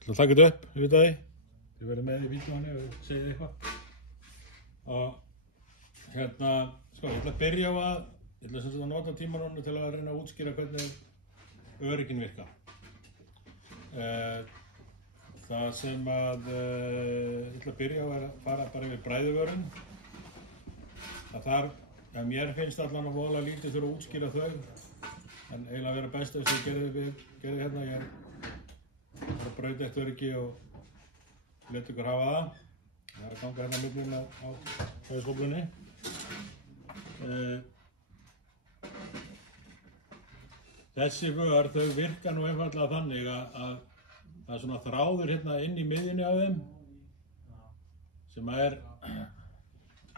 ætla að taka þetta upp, ég veit að þið verður með í vídeóinu og segið eitthvað. Og hérna, sko, ég ætla að byrja á að, ég ætla sem sagt að nota tímanónu til að reyna að útskýra hvernig öryggin virka. Það sem að ég ætla að byrja á að fara bara yfir bræðivörun. Að þar, mér finnst allan að voðalega lítið þurfa að útskýra þau. En eiginlega vera best ef ég gerði hérna, ég bara braut eitt öryggi og lét ykkur hafa það. Það er að ganga hérna millin á höfuðskóflunni. Þessi vör, þau virka nú einfaldlega þannig að það er svona þráður hérna inn í miðjunni á þeim sem er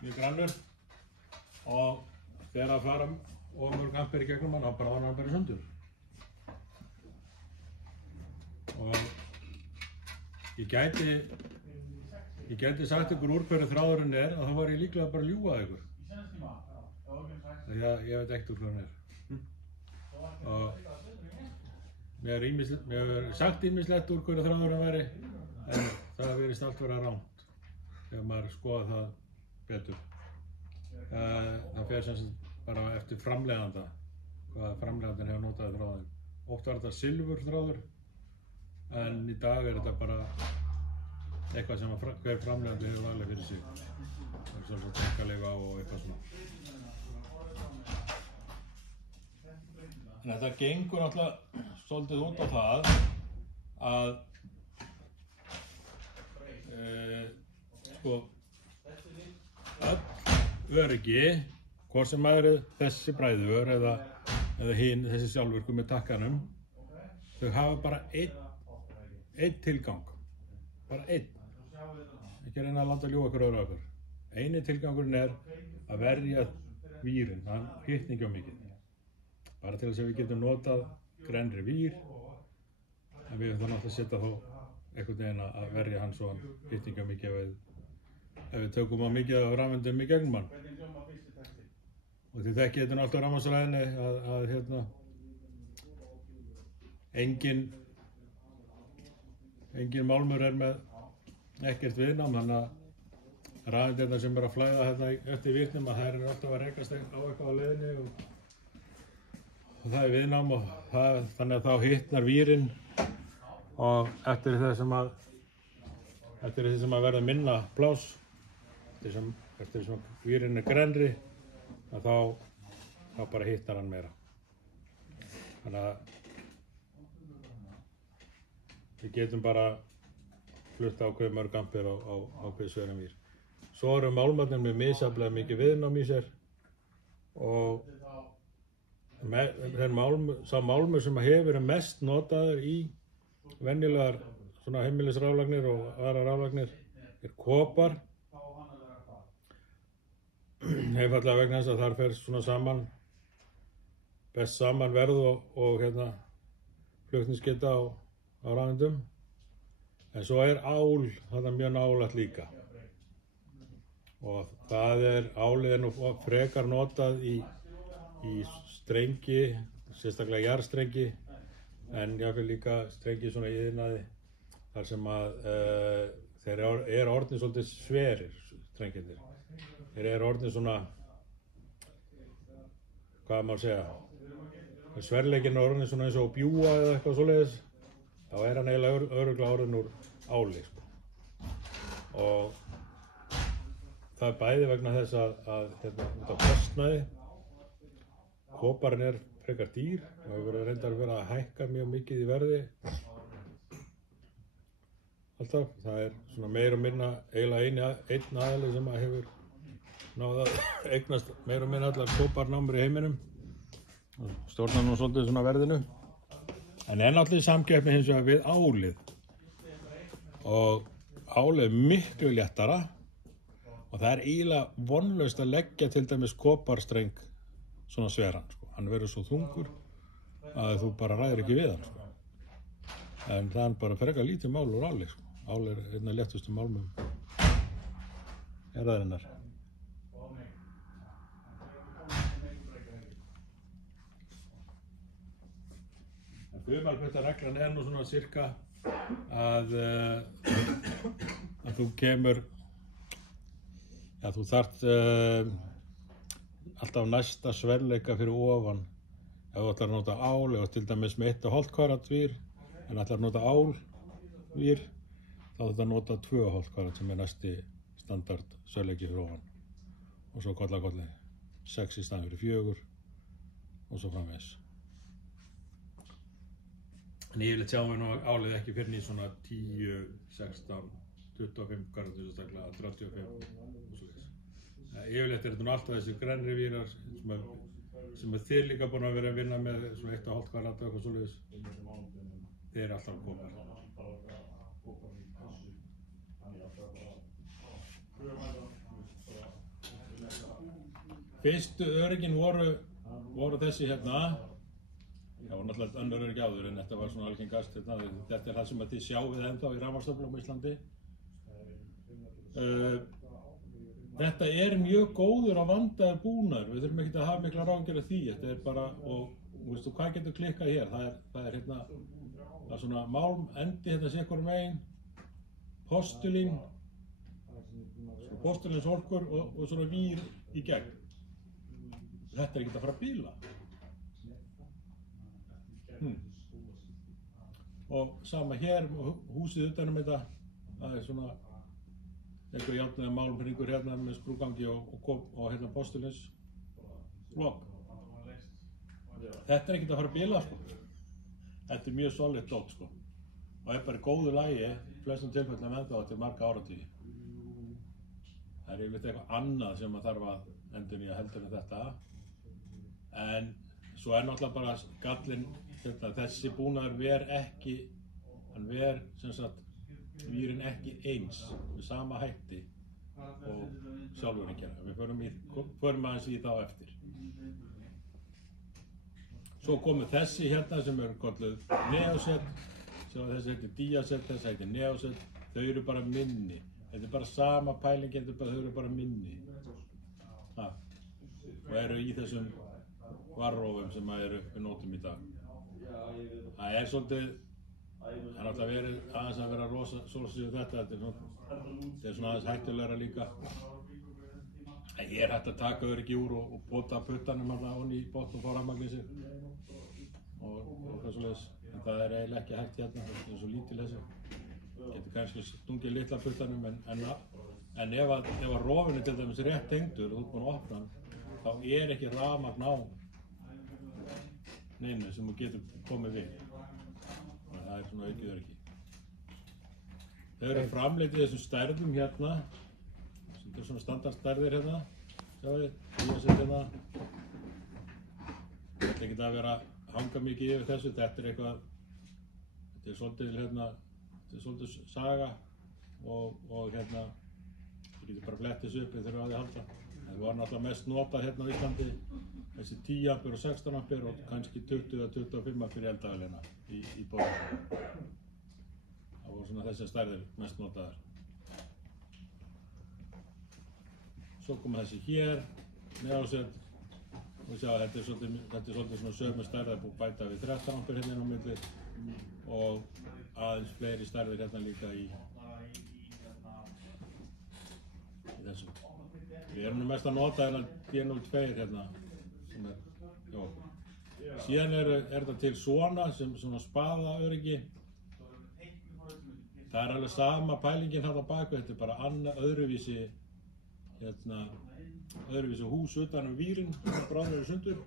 mjög grannur og þegar það fara og mörg ampere í gegnum hann, þá bara hann bara í sundur. Og ég gæti sagt ykkur úr hverju þráðurinn er og þá var ég líklega bara að ljúga ykkur. Þegar ég veit ekkert úr hverju hann er. Og mér hefur sagt ýmislegt úr hverju þráðurinn væri, en það virðist allt vera rangt þegar maður skoða það betur. Það fer sem sagt bara eftir framleiðanda, hvað framleiðandinn hefur notað þráðinn. Oft var þetta silfurþráður, en í dag er þetta bara eitthvað sem hver framleiðandi hefur valið fyrir sig. Það er svona tenkaleifa og eitthvað svona. En þetta gengur náttúrulega svolítið út á það að sko, öll öryggi, hvort sem eru þessi bræðivör eða þessi sjálfvirku með takkanum, þau hafa bara einn tilgang. Bara einn. Ekki reyna að láta ljúga ykkur öðru okkur. Eini tilgangurinn er að verja vírinn, hann hitni ekki á mikið. Bara til þess að við getum notað grennri vír, en við þurfum náttúrulega að setja þó einhvern veginn að verja hann svo hann hitni ekki á mikið ef við tökum á mikið af rafeindum í gegnum hann. Og þið þekkið þetta alltaf á rafmagnsræðinni að hérna engin málmur er með ekkert viðnám, þannig að rafeindirnar sem að flæða hérna eftir vírnum að þær alltaf að rekast á eitthvað á leiðinni og það er viðnám og þannig að þá hitnar vírinn og eftir því sem að verða minna pláss, eftir því sem vírinn er grennri, að þá bara hitnar hann meira. Þannig að við getum bara flutt ákveðið mörg ampere á ákveðið sveran vír. Svo eru málmarnir með misjafnlega mikið viðnám í sér og sá málmur sem hefur mest notaður í venjulegar svona heimilisraflagnir og aðrar raflagnir er kopar. Einfaldlega vegna þess að þar fer svona best saman verð og hérna flutningsgeta á rafeindum. En svo er ál þarna mjög nálægt líka. Og álið er nú frekar notað í strengi, sérstaklega jarðstrengi, en jáfnvel líka strengi svona í iðnaði, þar sem að þeir eru orðnir svolítið sverir, strengirnir. Þeir eru orðnir svona, hvað má segja, sverleikinn er orðin svona eins og bjúga eða eitthvað svoleiðis, þá er hann eiginlega örugglega orðin úr áli, sko. Og það er bæði vegna þess að út af kostnaði, koparinn er frekar dýr og hefur reyndar verið að hækka mjög mikið í verði. Alltaf, það er svona meira og minna eiginlega einn aðili sem hefur náða eignast meira og minna allar koparnámur í heiminum og stjórnar nú svolítið svona verðinu. En náttúrulega í samkeppni hins vegar við álið. Og álið er miklu léttara og það er eiginlega vonlaust að leggja til dæmis koparstreng svona sveran, sko. Hann verður svo þungur að þú bara ræður ekki við hann, sko. En það er bara frekar lítið mál úr áli, sko. Ál er einn af léttustu málmum jarðarinnar. Humarputtareglan nú svona cirka að þú kemur, þú þarft alltaf næsta sverleika fyrir ofan. Ef þú ætlar að nota ál, ef til dæmis með 1,5 karat vír, en ætlar að nota álvír, þá þetta nota 2,5 karat sem næsti standard sverleiki fyrir ofan. Og svo kolli 6 í staðinn fyrir 4 og svo framvegis. En yfirleitt sjáum við nú álið ekki fyrir í svona 10, 16, 25 karat, sérstaklega 35 og svoleiðis. Yfirleitt þetta nú alltaf þessi grennri vírar sem þið líka búin að vera að vinna með svona 1,5 karat og eitthvað svoleiðis. Þeir alltaf að koma. Fyrstu öryggin voru þessi hérna. Það var náttúrulega önnur öryggi áður en þetta var svona algengast hérna. Þetta það sem þið sjáið ennþá í rafmagnstöflum á Íslandi. Þetta mjög góður og vandaður búnaður. Við þurfum ekki að hafa mikla áhyggjur af því. Þetta bara, og veistu hvað getur klikkað hér? Það hérna, það svona málmendi hérna sé hvorum megin, postulín, postulínsolkur og svona vír í gegn. Þetta ekki að fara að bíla. Og sama hér, húsið utanum þetta, það svona eitthvað járnið málmhringur hérna með skrúgangi og hérna postulins lok. Þetta ekki að fara að bíla sko. Þetta mjög solid dót sko. Og bara í góðu lagi, flestum tilfellum ennþá til marga áratugi. Það yfirleitt eitthvað annað sem maður þarf að endurnýja heldur en þetta. En svo náttúrulega bara gallinn, þessi búnaður hann sem sagt vírinn ekki eins með sama hætti og sjálfurinn gera. Við förum aðeins í þá eftir. Svo komu þessi hérna sem kölluð neoset, þessi heitir diaset, þessi heitir neoset. Þau eru bara minni. Þetta bara sama pæling, þau eru bara minni. Og eru í þessum varrófum sem við notum í dag. Það svolítið, það náttúrulega verið aðeins að vera rosa svolítið þetta. Þetta svona aðeins hættulegra líka. Hægt að taka öryggi úr og bota puttanum onni í botn og fá rafmagn í sig. Og hvað svoleiðis. En það eiginlega ekki hægt hérna, þetta svo lítil þessi. Getur kannski stungið litla puttanum en ef að rofinu til dæmis rétt tengdur og þú ert búinn að opna hann, þá ekki rafmagn á neinu sem þú getur komið við. Það svona aukið öryggi. Þau eru framleidd í þessum stærðum hérna. Þetta svona standardstærðir hérna. Sjáðu þið, díasett hérna. Þetta ekki að vera að hanga mikið yfir þessu. Þetta eitthvað, þetta svolítið hérna, þetta svolítið saga og hérna, þið getur bara flett þessu upp, þið þurfum á því að halda. Það var náttúrulega mest notað hérna á Íslandi, þessi 10 ampere og 16 ampere og kannski 20 eða 25 ampere í eldavélina í bóðum. Það voru svona þessi stærðir mest notaðar. Svo koma þessi hér, neðásett, og sjá þetta svolítið svona sömu stærðar búið bæta við 13 ampere hérna á milli og aðeins fleiri stærðir hérna líka í þessu. Við erum nú mest að nota hérna D02 hérna. Síðan þetta til svona sem svona spaðaöryggi. Það alveg sama pælingin þarna baku, þetta bara öðruvísi hús utan vírinn, bráðir í sundur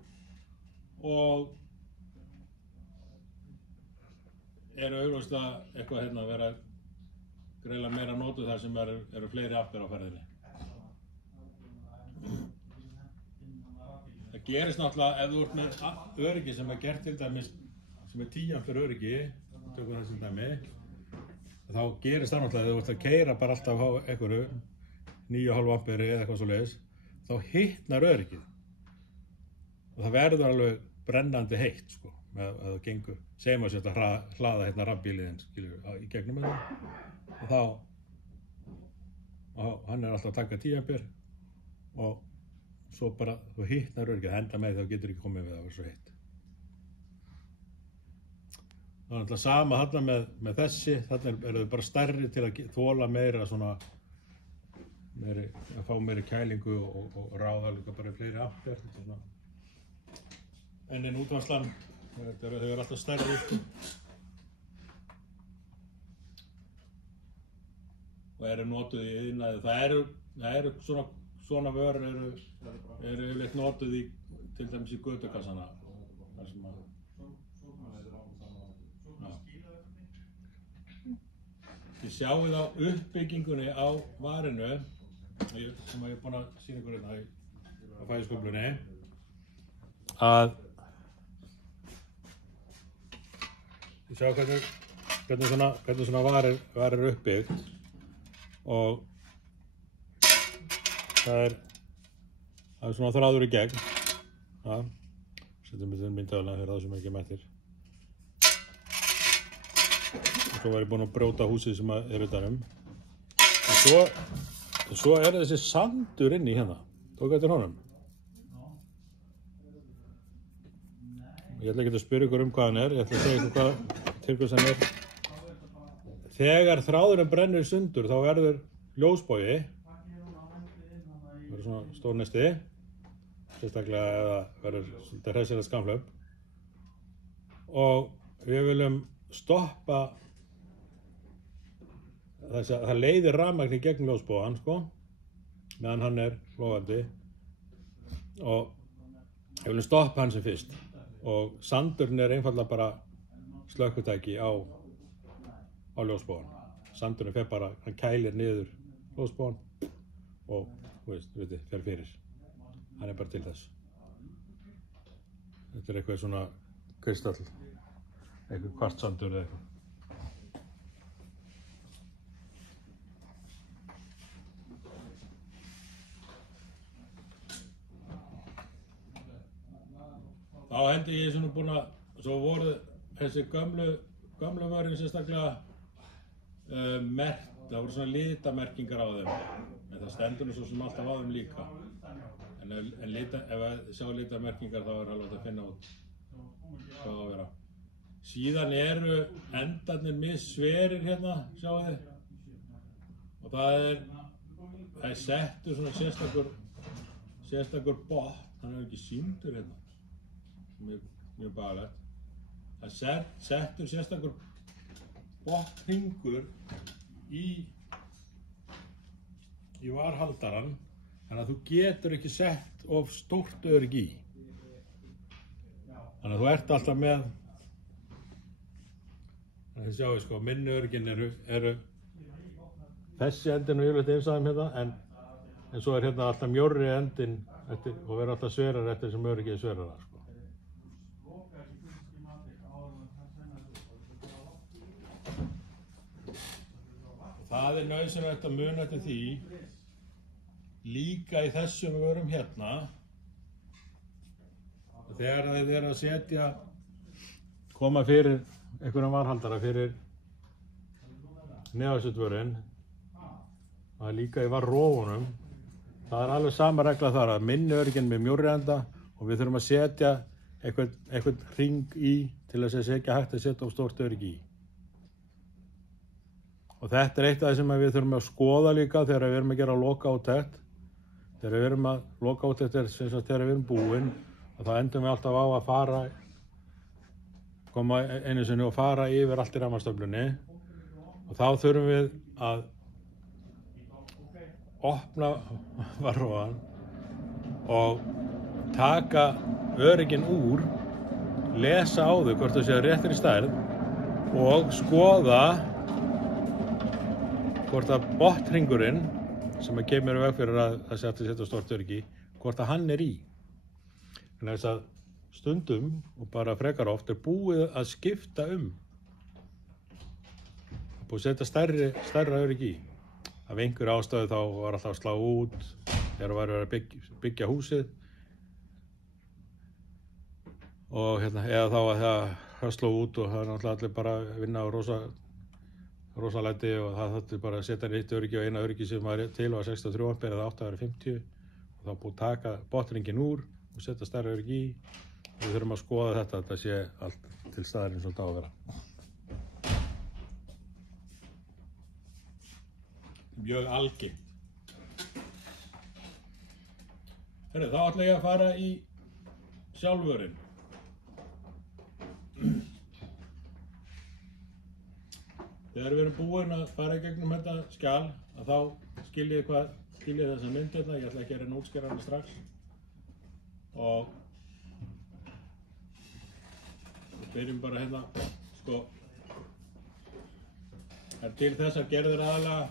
og augljóslega eitthvað hérna að vera greiðlega meira notuð þar sem eru fleiri appir á ferðinni. Það gerist náttúrulega ef þú ert með öryggi sem gert til dæmis sem 10 ampere öryggi, tökum þessi dæmi, þá gerist það náttúrulega ef þú ert að keyra bara alltaf á einhverju 9,5 ampere eða eitthvað svoleiðis, þá hitnar öryggið og það verður alveg brennandi heitt sko, ef það gengur, segjum að þetta hlaða hérna rafbíliðinn í gegnum þetta og hann alltaf að taka 10 ampere og svo bara þú hitnar öryggið, henda með þá getur ekki komið við að vera svo heitt. Það er alltaf sama þarna með þessi, þarna eru þau bara stærri til að þola meira svona, að fá meiri kælingu og ráða líka bara í fleiri ampere. En útvarslan, þau eru alltaf stærri. Og eru notuð í iðnaði. Það eru svona vörur eru yfirleitt notuð til dæmis í götukassana. Þið sjáið á uppbyggingunni á varinu, sem ég er búinn að sýna ykkur hérna á fæðisköflunni, að þið sjáu hvernig svona var er uppbyggt og það er svona þráður í gegn. Setjum við myndaðalina fyrir það sem ekki mættir. Og svo var ég búinn að brjóta húsið sem er utanum. Og svo er þessi sandur inni hérna. Tók eftir honum. Ég ætla ekki að spyrja ykkur hvað hann er. Ég ætla að segja ykkur til hvers hann er. Þegar þráðurinn brennur sundur þá verður ljósbogi. Það verður svona stórnesti. Sérstaklega eða verður svolítið hressilega skamhlaup. Og við viljum stoppa það leiðir rafmagn í gegn ljósbogann, sko, meðan hann er logandi og við viljum stoppa hann sem fyrst og sandurinn er einfaldlega bara slökkutæki á ljósbogann. Sandurinn fer bara, hann kælir niður ljósbogann og, fer fyrir. Hann er bara til þess. Þetta er eitthvað svona kristall, eitthvað kvartsandur eða eitthvað. Þá hendi ég svona búinn að, svo voru þessi gömlu vörin sérstaklega merkt, það voru svona litamerkingar á þeim, en það stendur svo sem alltaf á þeim líka. En ef við sjáum litamerkingar þá er alveg að finna út hvað á að vera. Síðan eru endarnir missverir hérna, sjáu þið. Og það er settur svona sérstakur botn, hann er ekki sýndur hérna. Mjög bagalegt. Það er settur sérstakur botnhringur í varhaldarann, þannig að þú getur ekki sett of stórt öryggi í. Þannig að þú ert alltaf með, þannig að þið sjáu sko, minni öryggin eru þessi endin og yfirleitt einsaðum hérna, en svo er hérna alltaf mjórri endin og verður alltaf sverar eftir sem öryggið er sverara. Það er nauðsynlegt að muna eftir því, líka í þessum vörum hérna, þegar þið eru að koma fyrir einhverjum varhaldara fyrir neðarsvöldvörin, það er líka í varrófunum, það er alveg sama regla þar að minni öryggin með mjórri enda og við þurfum að setja einhvern hring í til þess að ekki hægt að setja of stórt öryggi í. Og þetta er eitt af það sem við þurfum að skoða líka þegar við erum að gera lokaúttekt. Þegar við erum að lokaúttekt er sem sagt þegar við erum búin og þá endum við alltaf á að koma einu sinni og fara yfir allt í rafmagnstöflunni og þá þurfum við að opna varróðan og taka öryggin úr, lesa á þau hvort þau séu réttir í stærð og skoða hvort að botnhringurinn sem kemur í veg fyrir að það sé hægt að setja stórt öryggi, hvort að hann er í. Þannig að þess að stundum og bara frekar oft er búið að skipta búið að setja stærra öryggi í. Af einhverju ástæðu þá var alltaf að slá út þegar var að byggja húsið og eða þá að það sló út og það er náttúrulega allir bara að vinna á rosalæti og það þurfti bara að setja nýtt öryggi og eina öryggi sem var til var 63 ampere eða 8 var 50 og þá búið að taka botnhringinn úr og setja stærra öryggi í og við þurfum að skoða þetta sé allt til staðar eins og þetta á að vera. mjög algengt. Herru, þá ætla ég að fara í sjálfvörinn. Þegar við erum búin að fara í gegnum þetta skjal, að þá skiljið þessa mynd hérna, ég ætla ekki að reyna að útskýra hana strax. Og við byrjum bara hérna, sko, það til þessar gerðir aðalega,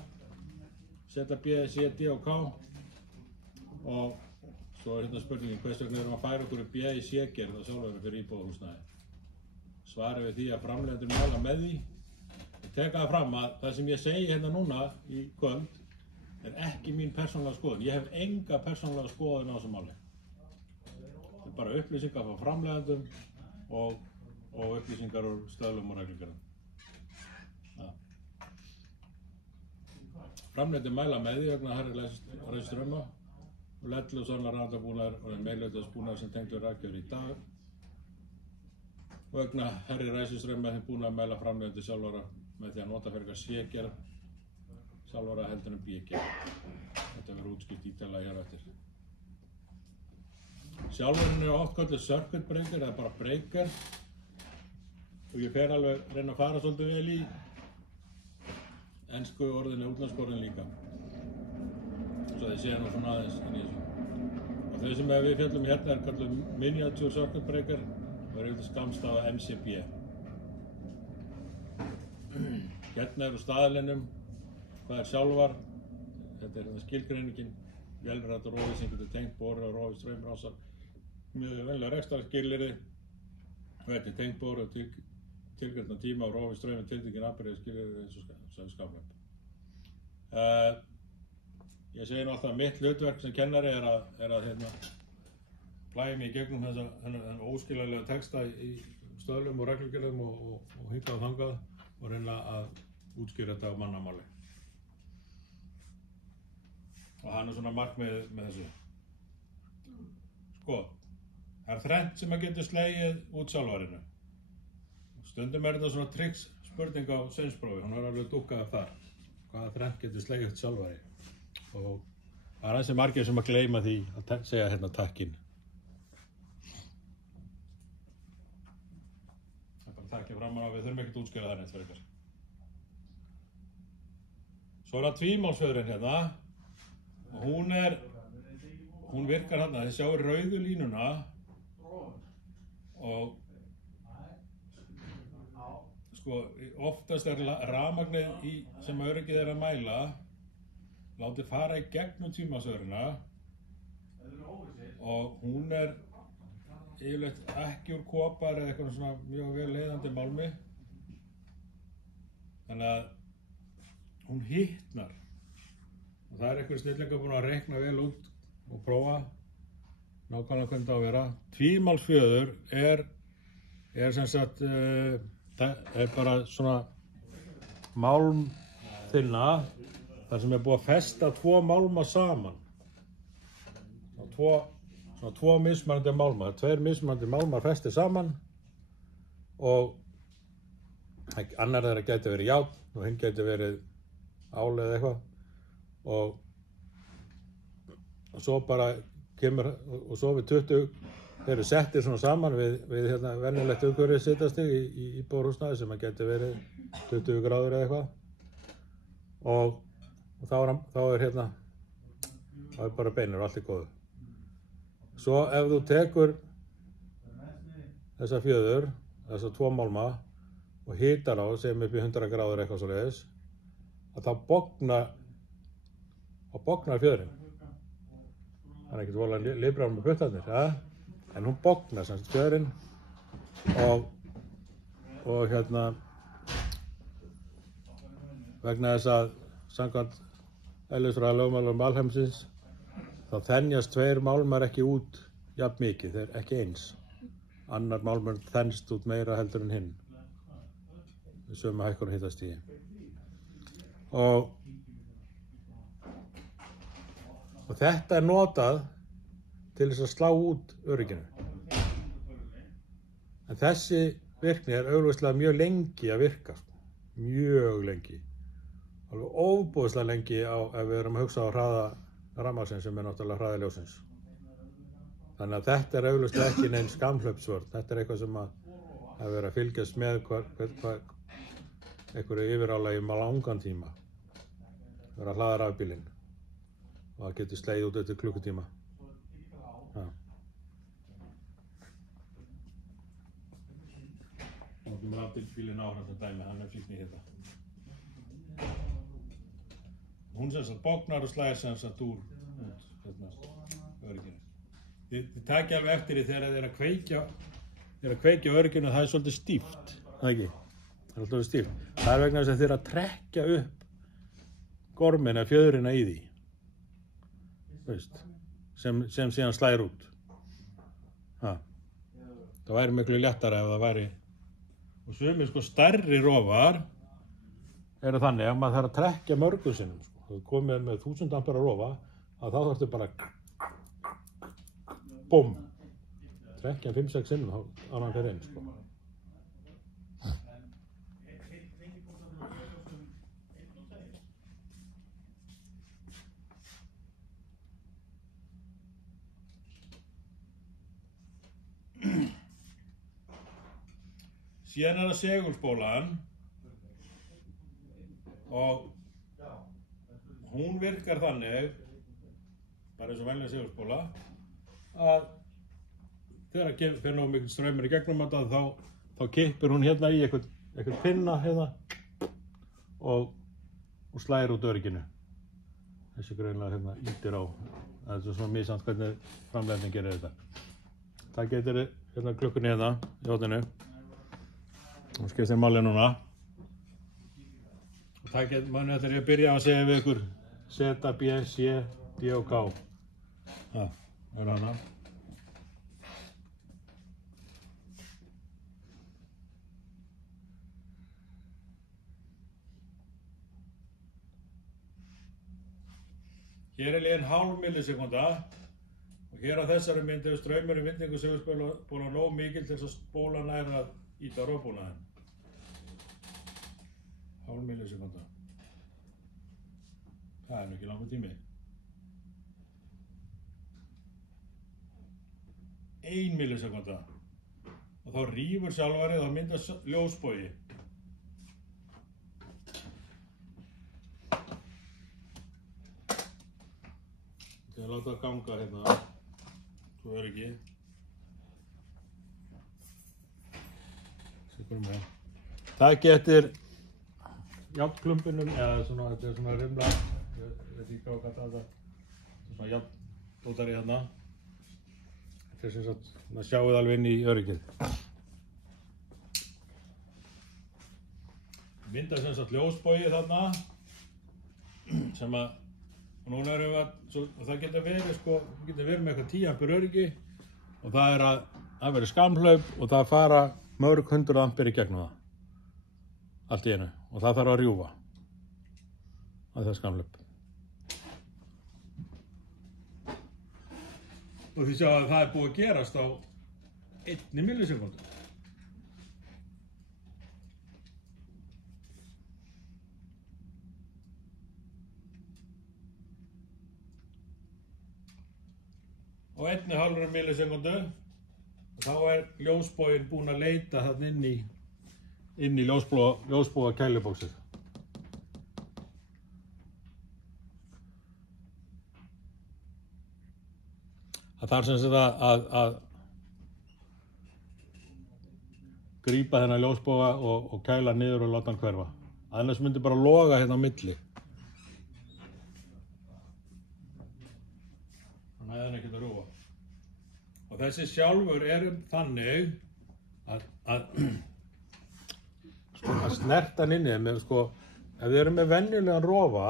setja B, C, D og K og svo hérna spurningin, hvers vegna erum að færa okkur í B, C gerð og sjálfvörun fyrir íbúðarhúsnæði. Svarið við því að framleiðendur mæla með því. Ég tek það fram að það sem ég segi hérna núna í kvöld er ekki mín persónulega skoðun. Ég hef enga persónulega skoðun á þessu máli. Þetta er bara upplýsingar frá framleiðendum og upplýsingar úr stöðlum og reglugerðum. Framleiðendur mæla með því vegna hærri ræðstrauma og ledlu og sannlega rafmagnsbúnaðar og meirihlutabúnaðar sem tengdur rafgjöf í dag. Vegna hærri ræðstrauma þeim búin að mæla framleiðendur sjálfvara með því að nota fyrir eitthvað C-gerð sjálfvara heldur en B-gerð. Þetta verður útskýrt ítarlega hér eftir. Sjálfvörun er oft kölluð circuit breaker eða bara breaker og ég fer alveg reyna að fara svolítið vel í ensku orðinu, útlensku orðinu líka. Svo þið séu nú svona aðeins inn í þessu. Og þau sem við fjallum hérna er kallað miniature circuit breaker og er yfirleitt skammstafað MCB. Hérna eru staðlinum, hvað er sjálfvar, þetta er hérna skilgreiningin, vélrætt og rófi sem getur tengt bóri og rófi straumrásar, mjög venjulega rekstrarskilyrði, þetta er tengt bóri og tilgreindan tíma og rófi straumi tiltekinn afbrigði skilyrði eins og skaflöp. Ég segi nú alltaf að mitt hlutverk sem kennari er að plægja mig í gegnum þennan óskiljanlega texta í stöðlum og reglugerðum og hingað og þangað og reyna að útskýra þetta á mannamáli. Og hann er svona markmið með þessu. Sko, það er þrennt sem að getur slegið út sjálfvarinu. Stundum er þetta svona tricks spurning á sveinsprófi, hún er alveg dúkkað þar. Hvaða þrennt getur slegið út sjálfvari? Og það er ansi margir sem að gleyma því að segja hérna takkinn. Það er bara takkinn fram á, við þurfum ekkert að útskýra það neitt fyrir ykkur. Svo er það tvímálsfjöðurinn hérna og hún virkar hérna, þið sjáu rauðu línuna og sko oftast er rafmagnið sem öryggið er að mæla látið fara í gegnum tvímálsfjöðurina og hún er yfirleitt ekki úr kopar eða eitthvað svona mjög vel leiðandi málmi þannig að hún hitnar og það er einhver snillingur búin að reikna vel út og prófa nákvæmlega hvernig það á að vera. Tvímálsfjöður er sem sagt það er bara svona málmþynna þar sem er búið að festa tvo málma saman. Svona tvo mismunandi málmar, tveir mismunandi málmar festið saman og annar þeirra gæti verið járn og hinn gæti verið ál eða eitthvað og svo bara kemur og svo við 20 þeir eru settir svona saman við venjulegt umhverfis hitastig í íbúðarhúsnæði sem gæti verið 20 gráður eða eitthvað og þá er bara beinur og allt í góðu. Svo ef þú tekur þessa fjöður, þessa tvo málma og hitar á, segjum upp í 100 gráður eitthvað svoleiðis, að þá bognar fjöðurinn. Það er ekkert voðalega liðbrán með puttarnir, ja? En hún bognar sem sagt fjöðurinn og vegna þess að samkvæmt eðlisfræðilegum lögmálum alheimsins þá þenjast tveir málmar ekki út jafn mikið, þeir eru ekki eins. Annar málmur þenst út meira heldur en hinn við sömu hækkun og hitastigi. Og þetta er notað til þess að slá út örygginu. En þessi virkni er augljóslega mjög lengi að virka, mjög lengi. alveg óbúðslega lengi ef við erum að hugsa á hraða rafmagnsins sem náttúrulega hraði ljóssins. Þannig að þetta augljóslega ekki nein skammhlaupsvörn. Þetta eitthvað sem að vera að fylgjast með einhverju yfirálagi í langan tíma. Vera að hlaða rafbílinn og það getur slegið út eftir klukkutíma. Ja. Nú kemur rafbílinn áfram sem dæmi, hann fíkn í þetta. Hún sem sagt bognar og slæðir sem sagt úr örygginu. Þið takið alveg eftir því þegar þið að kveikja örygginu, það svolítið stíft, það ekki? Það svolítið stíft. Það vegna þess að þið að trekkja upp gorminn eða fjöðrina í því. Veist, sem síðan slæðir út. Ha. Það væri miklu léttara ef það væri. Og sumir stærri rofar eru þannig að maður þarf að trekkja mörgum sinnum. Þú komið með 1000 ampera rofa, að þá þarftu bara búm, trekkja 5-6 sinnum á hann fyrir einn. Síðan það segulspólan og hún virkar þannig, bara eins og venjuleg segulspóla, að þegar fer nógu mikil straumur í gegnum þetta þá kippir hún hérna í einhvern pinna hérna og slæðir út örygginu. Þessi greinilega hérna ýtir á. Það er svona misjafnt hvernig framleiðandinn gerir þetta. Það getur hérna klukkunni hérna í hóttinu og skiptir máli núna. Og það getur manni þegar ég byrja að segja við ykkur Z, B, C, D og K. Það er hana. Hér er liðin hálf millisekúnda og hér á þessari mynd hefur straumurinn vindingu segulspóla nóg mikil til þess að spólan nær að ýta á rafbúnaðinn. Hálf millisekúnda. Það er nú ekki langur tími. 1 millisekúnda. Og þá rífur sjálfarið og myndast ljósbogi. Ég láta það ganga hérna. Svo ekki. Það getur járnklumpinum eða svona, þetta er svona rimla. Ég veit ekki hvað að kalla þetta. Svona járndótari hérna. Þetta er sem sagt, maður sjáuð alveg inn í öryggið. Myndar sem sagt ljósbogi þarna. Sem að, og núna erum við að, það getur verið með eitthvað 10 ampere öryggi. Og það er að vera skammhlaup og það fara mörg 100 ampere í gegnum það. Allt í einu. Og það þarf að rjúfa. Það er skammhlaup. Og þið sjá að það er búið að gerast á 1 millisekúndu. Á 1,5 millisekúndu. Og þá er ljósboginn búinn að leita þarna inn í ljósboga kælubóksið. Það þarf sem sagt að grípa þennan ljósboga og kæla niður og láta hann hverfa. Annars myndi bara loga hérna á milli. Þannig að hann ekkert að rúfa. Og þessi sjálfur þannig að snerta hann inni með ef þið eru með venjulegan rofa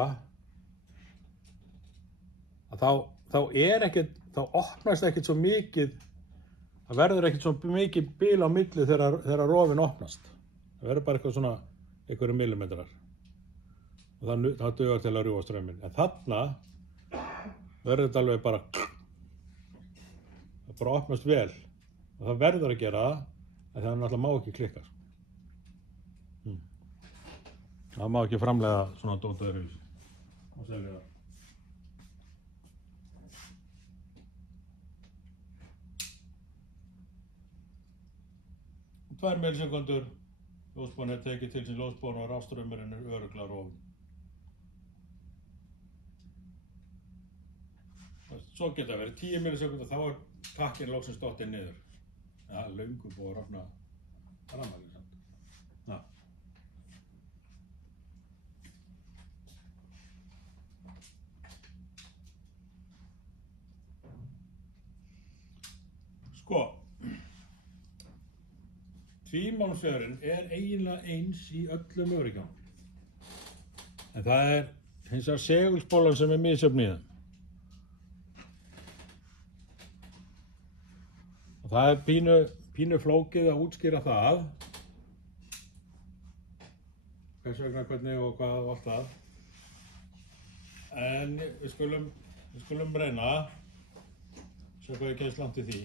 þá opnast ekkert svo mikið, það verður ekkert svo mikið bil á milli þegar rofin opnast. Það verður bara eitthvað svona einhverjum millimetrar og það dugar til að rjúfa strauminn. En þarna verður þetta alveg bara opnast vel og það verður að gera það en það náttúrulega má ekki klikka. Það má ekki framleiða svona dót öðruvísi og selja það. 2 millisekúndur, ljósbúin er tekið til sín ljósbúin og rafstraumurinn er örugglega rofinn. Svo geta verið 10 millisekúndur, þá er takkinn loksins dottinn niður. Það er löngu búið að rofna rafmagnið samt. Na. Sko, tvímálmsvefurinn er eiginlega eins í öllum öryggjanum. En það er hins vegar segulsbollan sem er misjöfn í þeim. Og það er pínu flókið að útskýra það. Hvers vegna, hvernig og hvað og allt það. En við skulum reyna. Sjá hvað ég kemst langt í því.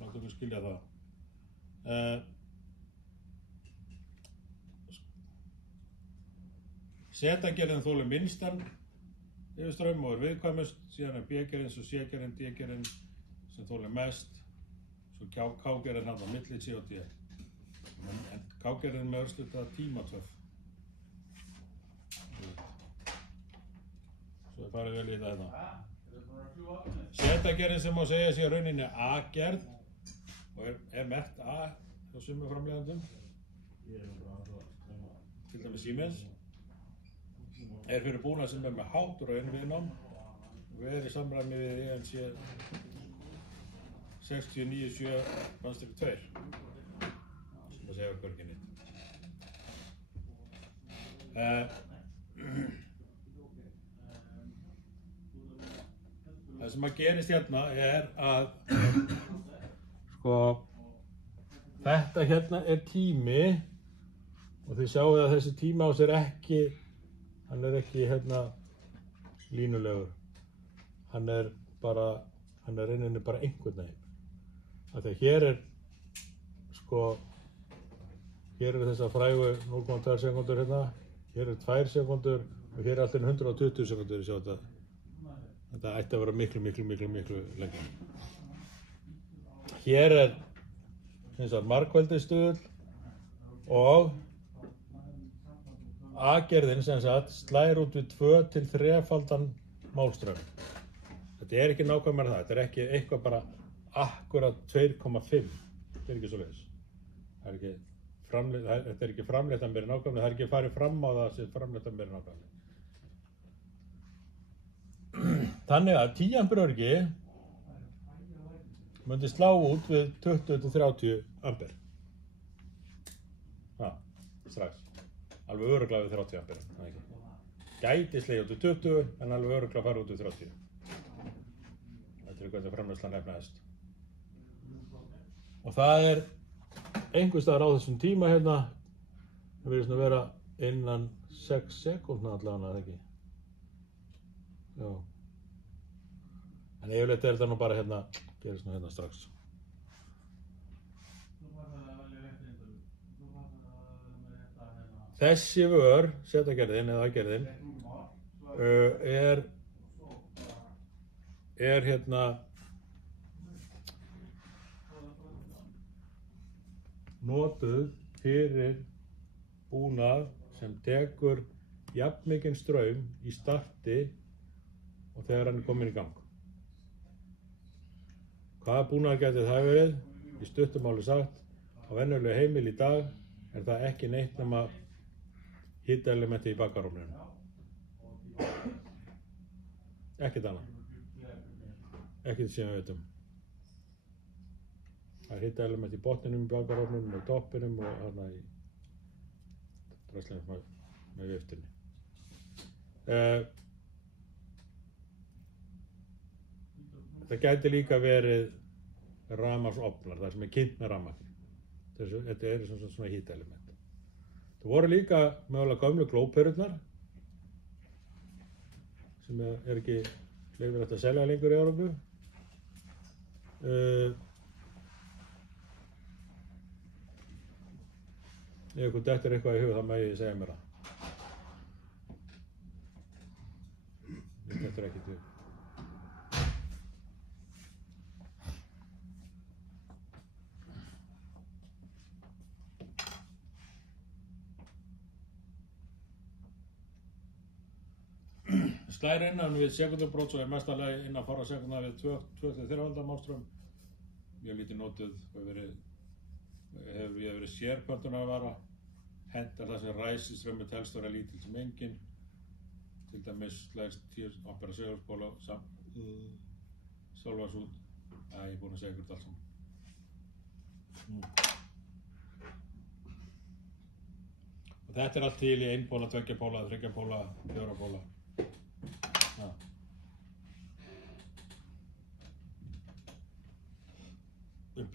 Láta okkur skilja það. Z-gerðin þolir minnstan yfirstraum og er viðkvæmust, síðan er B-gerðin, svo C-gerðin, D-gerðin sem þolir mest, svo K-gerðin hann á milli C og D. En K-gerðin með örstuðta tímatöf. Svo er farið vel í þetta. Z-gerðin sem má segja sé rauninni A-gerð og er merkt A hjá sumum framleiðendum, til dæmis Siemens. Er fyrir búnað sem er með hátt raunviðnám og er í samræmi við ENC 697/2 sem að segja okkur ekki nýtt. Það sem að gerist hérna er að sko, þetta hérna er tími og þið sjáu að þessi tími á sér ekki, hann er ekki hérna línulegur. Hann er rauninni bara einhvern veginn. Þegar hér er sko, hér er þessar frægu 0,2 sekúndur hérna, hér er 2 sekúndur og hér er alltaf 120 sekúndur, sjá þetta. Þetta ætti að vera miklu lengra. Hér er eins og margveldistuðull og A-gerðin sem sagt slær út við 2 til 3-faldan málstraum. Þetta er ekki nákvæmlega það, þetta er ekki eitthvað bara akkurat 2,5. Þetta er ekki svoleiðis. Þetta er ekki framleitt að meira nákvæmlega, það er ekki farið fram á það sem framleitt að meira nákvæmlega. Þannig að 10 ampere öryggi myndi slá út við 20 til 30 ampere. Strax. Alveg örugglega við 30 ampere. Gæti slegið út við 20 en alveg örugglega fara út við 30. Þetta er hvernig framleiðslan hefnaðist. Og það er einhvers staðar á þessum tíma hérna, það virðist að vera innan 6 sekúndna allavega, eða ekki? Já. En yfirleitt er þetta nú bara hérna, gerist nú hérna strax. Þessi vör, Z-gerðin eða A-gerðin, er hérna notuð fyrir búnað sem tekur jafnmikinn straum í starti og þegar hann er kominn í gang. Hvaða búnaður gæti það verið? Í stuttu máli sagt, á venjulegu heimili í dag er það ekki neitt nema hitaelementi í bakarófninu. Ekkert annað. Ekkert sem við veitum. Það er hitaelement í botninum í bakarófnunum og toppinum og þarna í draslinum með viftunni. Það gæti líka verið rafmagnsofnar, það sem er kynnt með rafmagni. Þetta eru svona hitaelement. Það voru líka mögulega gömlu glóperurnar sem er ekki leyfilegt að selja lengur í Evrópu. Ef ykkur dettur eitthvað í hug þá má ég segja mér það. skiptir ekkert upp. Slær innan við sekundubrót, svo mesta lagi innan fárra sekundar við 2-3 málström. Mjög lítið notuð, hefur verið sérpöntunarvara, hentar það sem ræsiströmmur telst vera lítil sem engin. Til dæmis slægst 10 ampera segulspóla sjálfars út. Ég er búinn að segja ykkur allt saman. Og þetta er allt til í 1 póla, 2 póla, 3 póla, 4 póla.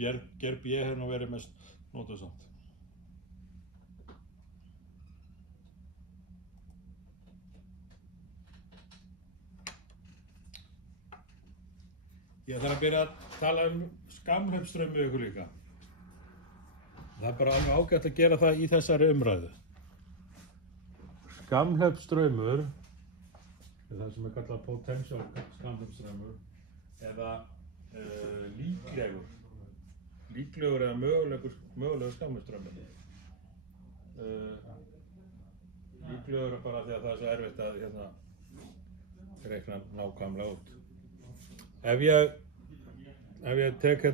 Gerb ég hef nú verið mest notuð samt. Ég þarf að byrja að tala skammhlaups við ykkur líka. Það er bara alveg ágætt að gera það í þessari umræðu. Skammhlaupsstraumur er það sem er kallað potential skammhlaupsstraumur eða líklegur eða mögulegur skammhlaupsstraumur. Líklegur er bara því að það er svo erfitt að reikna nákvæmlega út. Ef ég tek ef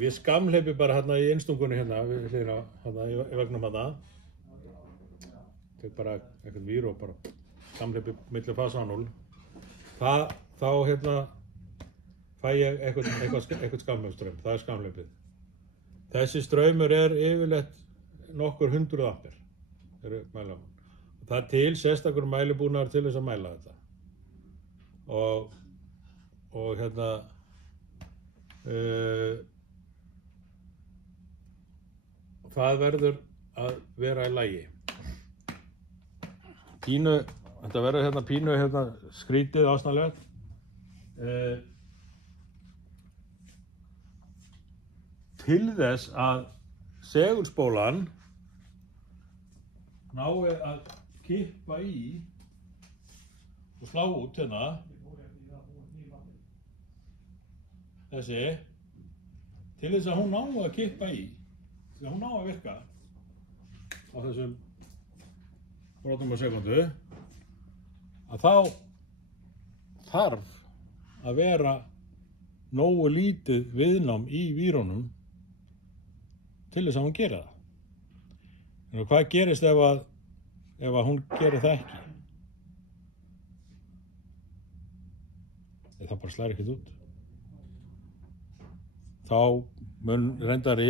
ég skammhleypi bara í innstungunni í veggnum tek bara eitthvað vír og bara skammhleypi milli fasa og 0, þá fæ ég eitthvað skammhlaupsstraum, það er skammhlaupið. Þessi straumur er yfirleitt nokkur 100 ampere. Það er til sérstakur mælibúnaður til þess að mæla þetta. Og það verður að vera í lagi. Þetta verður pínu skrítið ásnalegt. Til þess að segulspólan nái að kippa í og slá út þessi, til þess að hún nái að kippa í, til að hún nái að virka á þessum brotum á sekundu, að þá þarf að vera nógu lítið viðnám í vírunum til þess að hún gera það. En hvað gerist ef hún gerir það ekki? Það bara slær ekkert út. Þá mun reyndar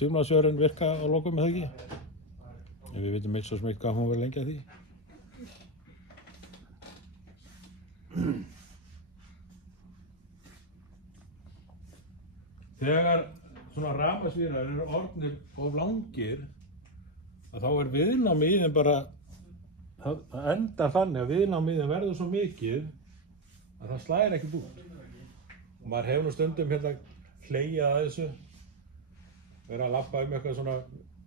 tuðmannasjörinn virka á lokum, eða ekki? En við vitum ekki svo smygt hvað hún verður lengi að því. Þegar svona rafmagnsvírar eru orðnir of langir, að þá er viðnámið í þeim bara, það endar þannig að viðnámið í þeim verður svo mikið að það slær ekkert út. Og maður hefur nú stundum hlegið að þessu, verið að labba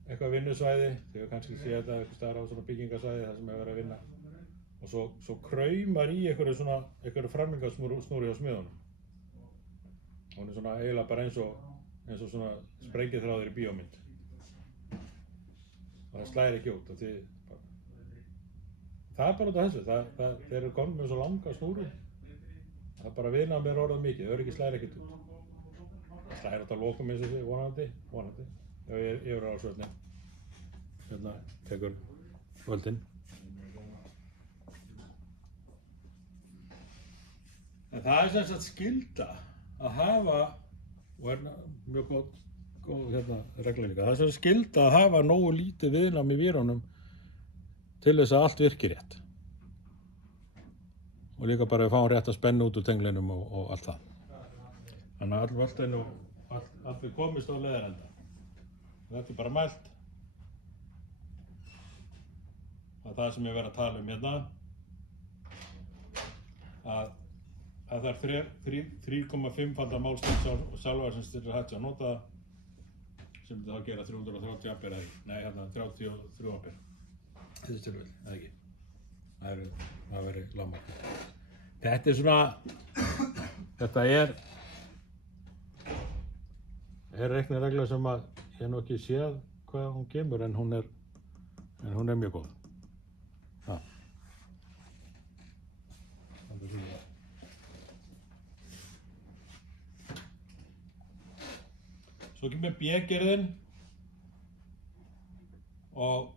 eitthvað vinnusvæði, þegar kannski sé þetta eitthvað staðar á svona byggingasvæði þar sem er verið að vinna. Og svo kraumar í einhverju frammingarsnúri hjá smiðunum. Hún er eiginlega bara eins og svona sprengithráður í bíómynd. Það slær ekki út. Það er bara út af þessu. Þeir eru komin með svo langa snúru. Það er bara viðnámið er orðað mikið. Öryggi slær ekkert út. Það slær út að lokum eins og þessi, vonandi. Ef ég yfir á svöldin. Tekur völdin. En það er sem sagt skylda að hafa, og er mjög góð regla líka, það er skylda að hafa nógu lítið viðnám í vírunum til þess að allt virki rétt. Og líka bara að fá hann rétt að spenna út úr tenglinum og allt það. Þannig að allt við komist á leiðarenda. Þetta er bara mælt. Það er það sem ég verið að tala hérna. Að það er 3,5-falda málstund sjálfarsins til hægt að nota sem þá gera 330 ampere, nei 33 ampere. þessi tilfelli, eða ekki. Það verið lágmark. Þetta þetta er reikniregla sem að ég hef nú ekki séð hvað hún kemur, en hún er mjög góð. Svo kemur B-gerðin og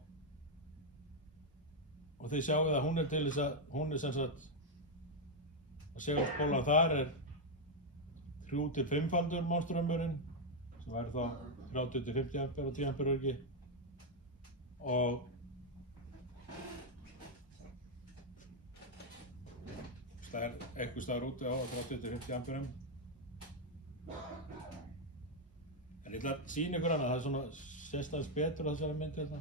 þið sjáum að hún er til þess að, hún er sem sagt, að segulspólan þar er 3-5-faldur mótstraumurinn, sem væri þá 30-50 ampere og 10 ampere öryggi, og það er eitthvað staðar úti á 30-50 amperum. En ég ætla að sýna ykkur hana, það er svona sérstæðis betur á þessari mynd hérna.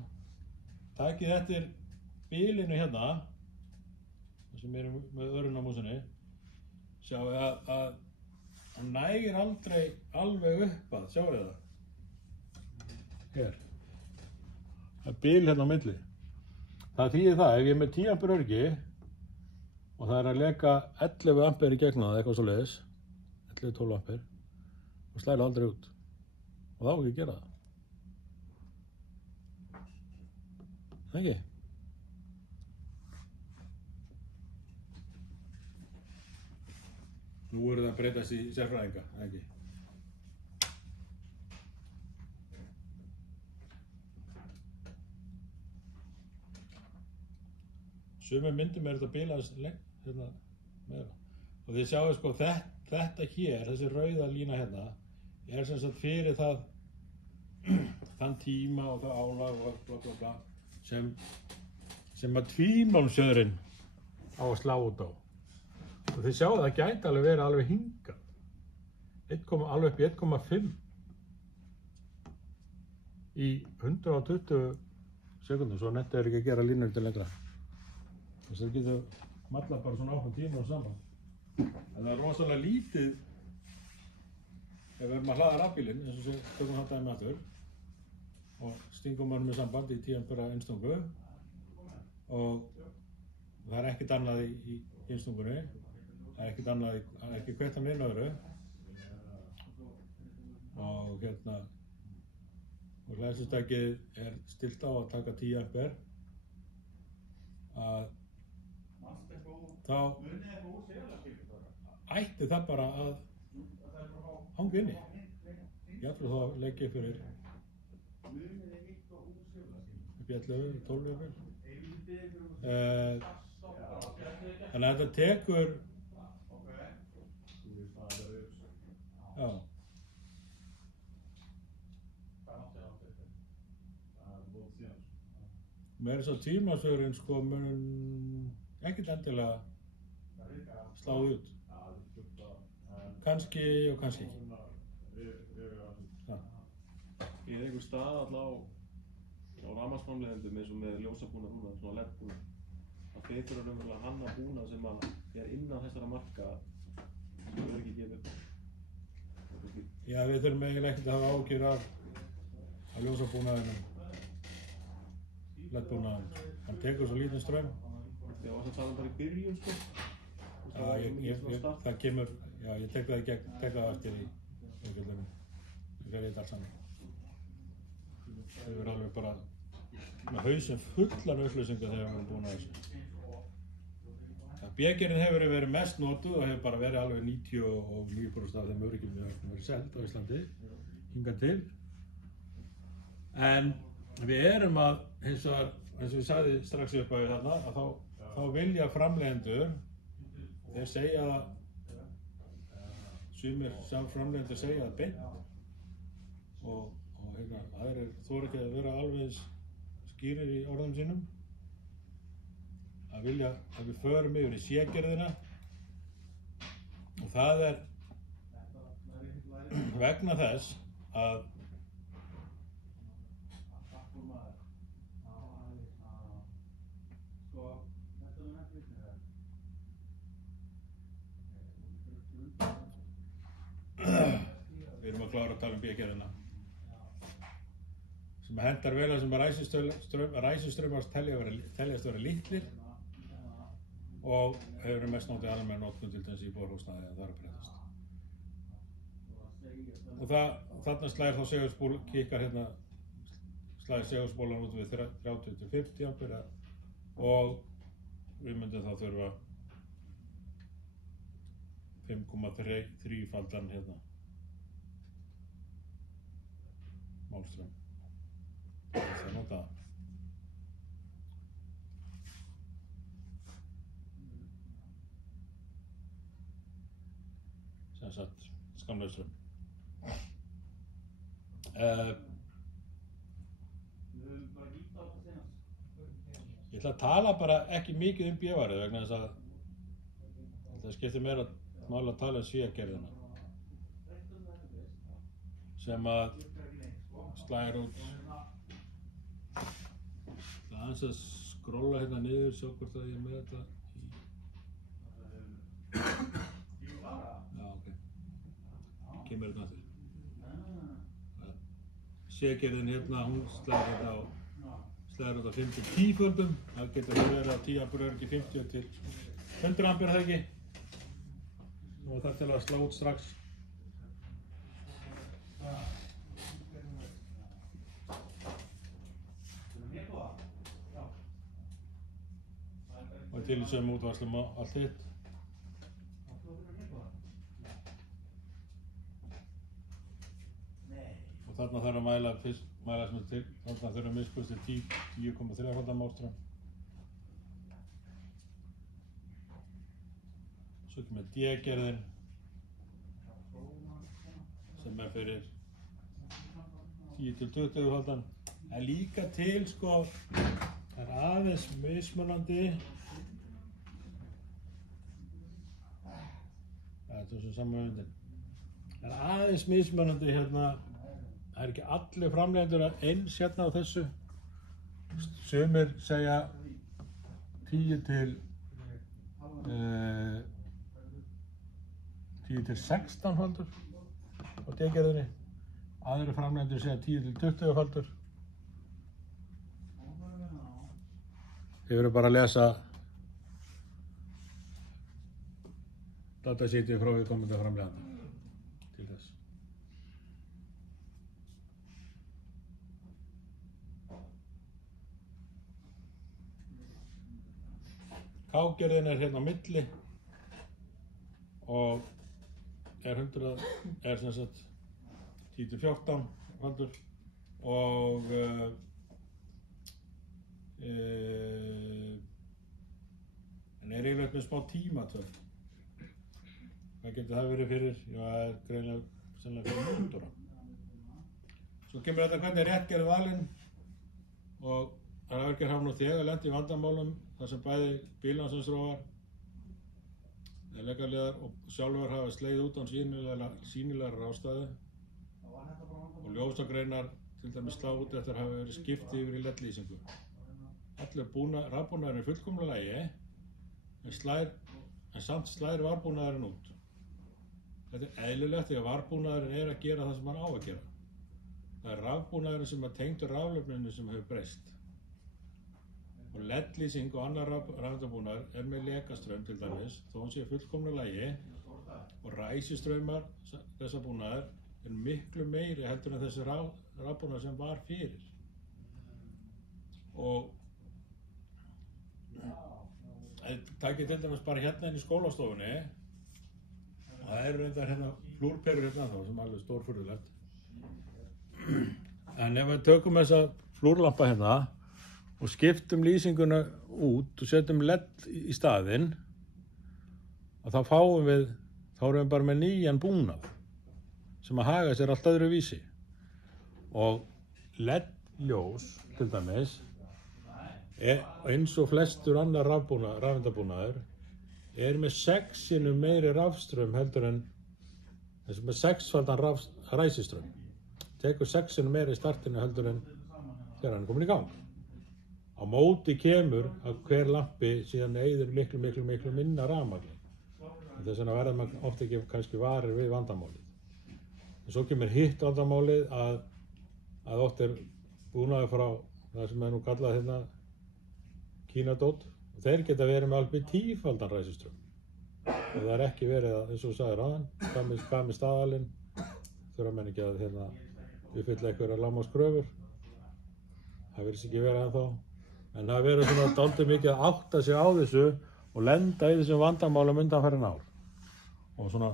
Takið eftir bilinu hérna, það sem er með örun á músinni, sjáu að hann nægir aldrei alveg upp að, sjáu þið það? Hér. Það er bil hérna á milli. Það þýðir það, ef ég er með 10 ampere öryggi og það er að leka 11 ampere í gegnum það, eitthvað svoleiðis, 11-12 ampere, og slæla aldrei út. Og þá ekki að gera það. Ekki? Nú eru það að breytast í sérfræðinga, ekki? Sumir myndum er þetta bilast hérna meira. Og þið sjáu sko þetta hér, þessi rauða lína hérna, er sem sagt fyrir það þann tíma og það álag og bla bla bla sem að tvímálmsjöðurinn á að slá út á. Og þið sjáu að það gæti alveg verið alveg hingað. Alveg upp í 1,5 í 120 sekúndur, svo netti er ekki að gera línur til lengra. Þess að það getur mallað bara svona ákveðin tíma og saman. En það er rosalega lítið ef við erum að hlaða rafbílinn, eins og sem tökum hann dæmi aftur, og stingum hann með samband í 10 ampere innstungu, og það er ekkert annað í innstungunni, það er ekkert annað, það er ekki kveikt hann inn öðru, og hérna, og hlæðslustækið er stillt á að taka 10 ampere, að þá ætti það bara að hanga inni. Jafnvel þá legg ég fyrir upp í 11-12 jafnvel. Þannig að þetta tekur, já, með þess að tímasvörinn sko mun ekkert endilega sláði út. Kannski og kannski ekki. Ég er einhver stað alltaf á rafmagnsframleiðendum eins og með ljósabúnað núna, svona LED-búnað, að þeir þurfa raunverulega að hanna búnað sem að er innan þessara marka sem þau ekki gefið upp. Já, við þurfum eiginlega ekkert að hafa áhyggjur af ljósabúnaðinum, LED-búnaðinum. Hann tekur svo lítinn straum. Já, og það tala bara í byrjun sko. Það kemur, já, ég tek það í gegn, tek það eftir í umfjöldunum. Ég fer þetta allt saman. Þau verður alveg bara með hausinn fullan upplýsingar þegar við erum búin að þessu. B-gerðin hefur verið mest notuð og hefur bara verið alveg 99% af þeim öryggum sem hefur verið selt á Íslandi hingað til. En við erum að, eins og ég sagði strax upp á því þarna, að þá vilja framleiðendur, þeir segja það, sumir framleiðendur segja það beint og aðrir þora ekki að vera alveg skýrir í orðum sínum, að vilja að við förum yfir í C-gerðina, og það er vegna þess að við erum að klára að tala um B-gerðina. sem hendar vel að sem ræsistraumar teljast vera litlir og hefur mest notið almenn notkun til þess í borhúsnæði að það er breytast. Og þarna slæðir þá segulspól, kikkar hérna, slæðir segulspólan út við 30-50 ampere og við myndum þá þurfa 5,3-faldan hérna málstraum. Það er nota sem sagt skamlaugstraum. Ég ætla að tala bara ekki mikið B-varið vegna þess að það skiptir meira máli að tala svíagerðina sem að slæðir út. Það er aðeins að skrolla hérna niður, sjá hvort að ég er með þetta Já, ok. Kemur þetta aftur. Svíagerðin hérna, hún slæðir út á 5-10 földum. Það getur verið að 10 ampere öryggi 50 til 100 ampere það ekki. Og það til að slá út strax. Og til í sömu útvarslum og allt hitt. Og þarna þarf að mæla sem til, þarna þurfum að miskust til 10,3 málstraum. Svo kemur D-gerðin sem er fyrir 10-20 faldan. Það er líka til sko, það er aðeins mismunandi. Það er þessu samanvöndin. Það er aðeins mismunandi hérna. Það er ekki allir framleiðendur eins hérna á þessu. Sumir segja 10-16 faldur á D-gerðinni. Aðrir framleiðendur segja 10-20 faldur. Þið verður bara að lesa datasheetið frá viðkomandi framleiðanda til þess. K-gerðin er hérna á milli og er sem sagt 10-14 faldur og en er yfirleitt með smá tímatöl. Hvað getur það verið fyrir? Já, það er greinilega sennilega fyrir mótora. Svo kemur þetta hvernig réttgerð valinn og rafvirkjar hafa nú þegar lent í vandamálum þar sem bæði bílnámsrófar, leggjarliðar og sjálfur hafa slegið út án sýnilegar ástæðu og ljósagreinar til dæmis slá út eftir að hafa verið skipt yfir í LED-lýsingu. Allur rafbúnaðurinn er fullkomlega lagi en samt slær varbúnaðurinn út. Þetta er eðlilegt því að varbúnaðurinn er að gera það sem hann á að gera. Það er rafbúnaðurinn sem er tengdur raflöfninu sem hefur breyst. Og LED-lýsing og annar rafeindabúnaður er með lekastraum til dæmis, þó hann sé fullkomlega lagi og ræsistraumar þessa búnaðar er miklu meiri heldur en þessi rafbúnaður sem var fyrir. Og takið til dæmis bara hérna inn í skólastofunni og það eru reyndar hérna flúrperur hérna þá sem er alveg stórfurðulegt. En ef við tökum þessa flúrlampa hérna og skiptum lýsinguna út og setjum LED í staðinn og þá erum við bara með nýjan búnað sem að haga sér allt öðru vísi. Og LED-ljós til dæmis eins og flestur annar rafeindabúnaður er með 6 sinnum meiri rafstraum heldur en þessi með 6-faldan ræsistraum. Tekur 6 sinnum meiri í startinu heldur en þegar hann er komin í gang. Á móti kemur að hver lampi síðan eyðir miklu minna rafmagni. Þess vegna verður maður oft ekki kannski varir við vandamálið. En svo kemur hitt vandamálið að oft er búnaði frá það sem nú kallað hérna Kínadót og þeir geta verið með alveg 10-faldan ræsiströmm. Og það ekki verið að, eins og þú sagðir áðan, hvað með staðalinn, þurfa menn ekki að hérna uppfylla einhverjar lágmarkskröfur. Það virðist ekki verið ennþá. En það verið svona dálítið mikið að átta sig á þessu og lenda í þessum vandamálum undanfarin ár. Og svona,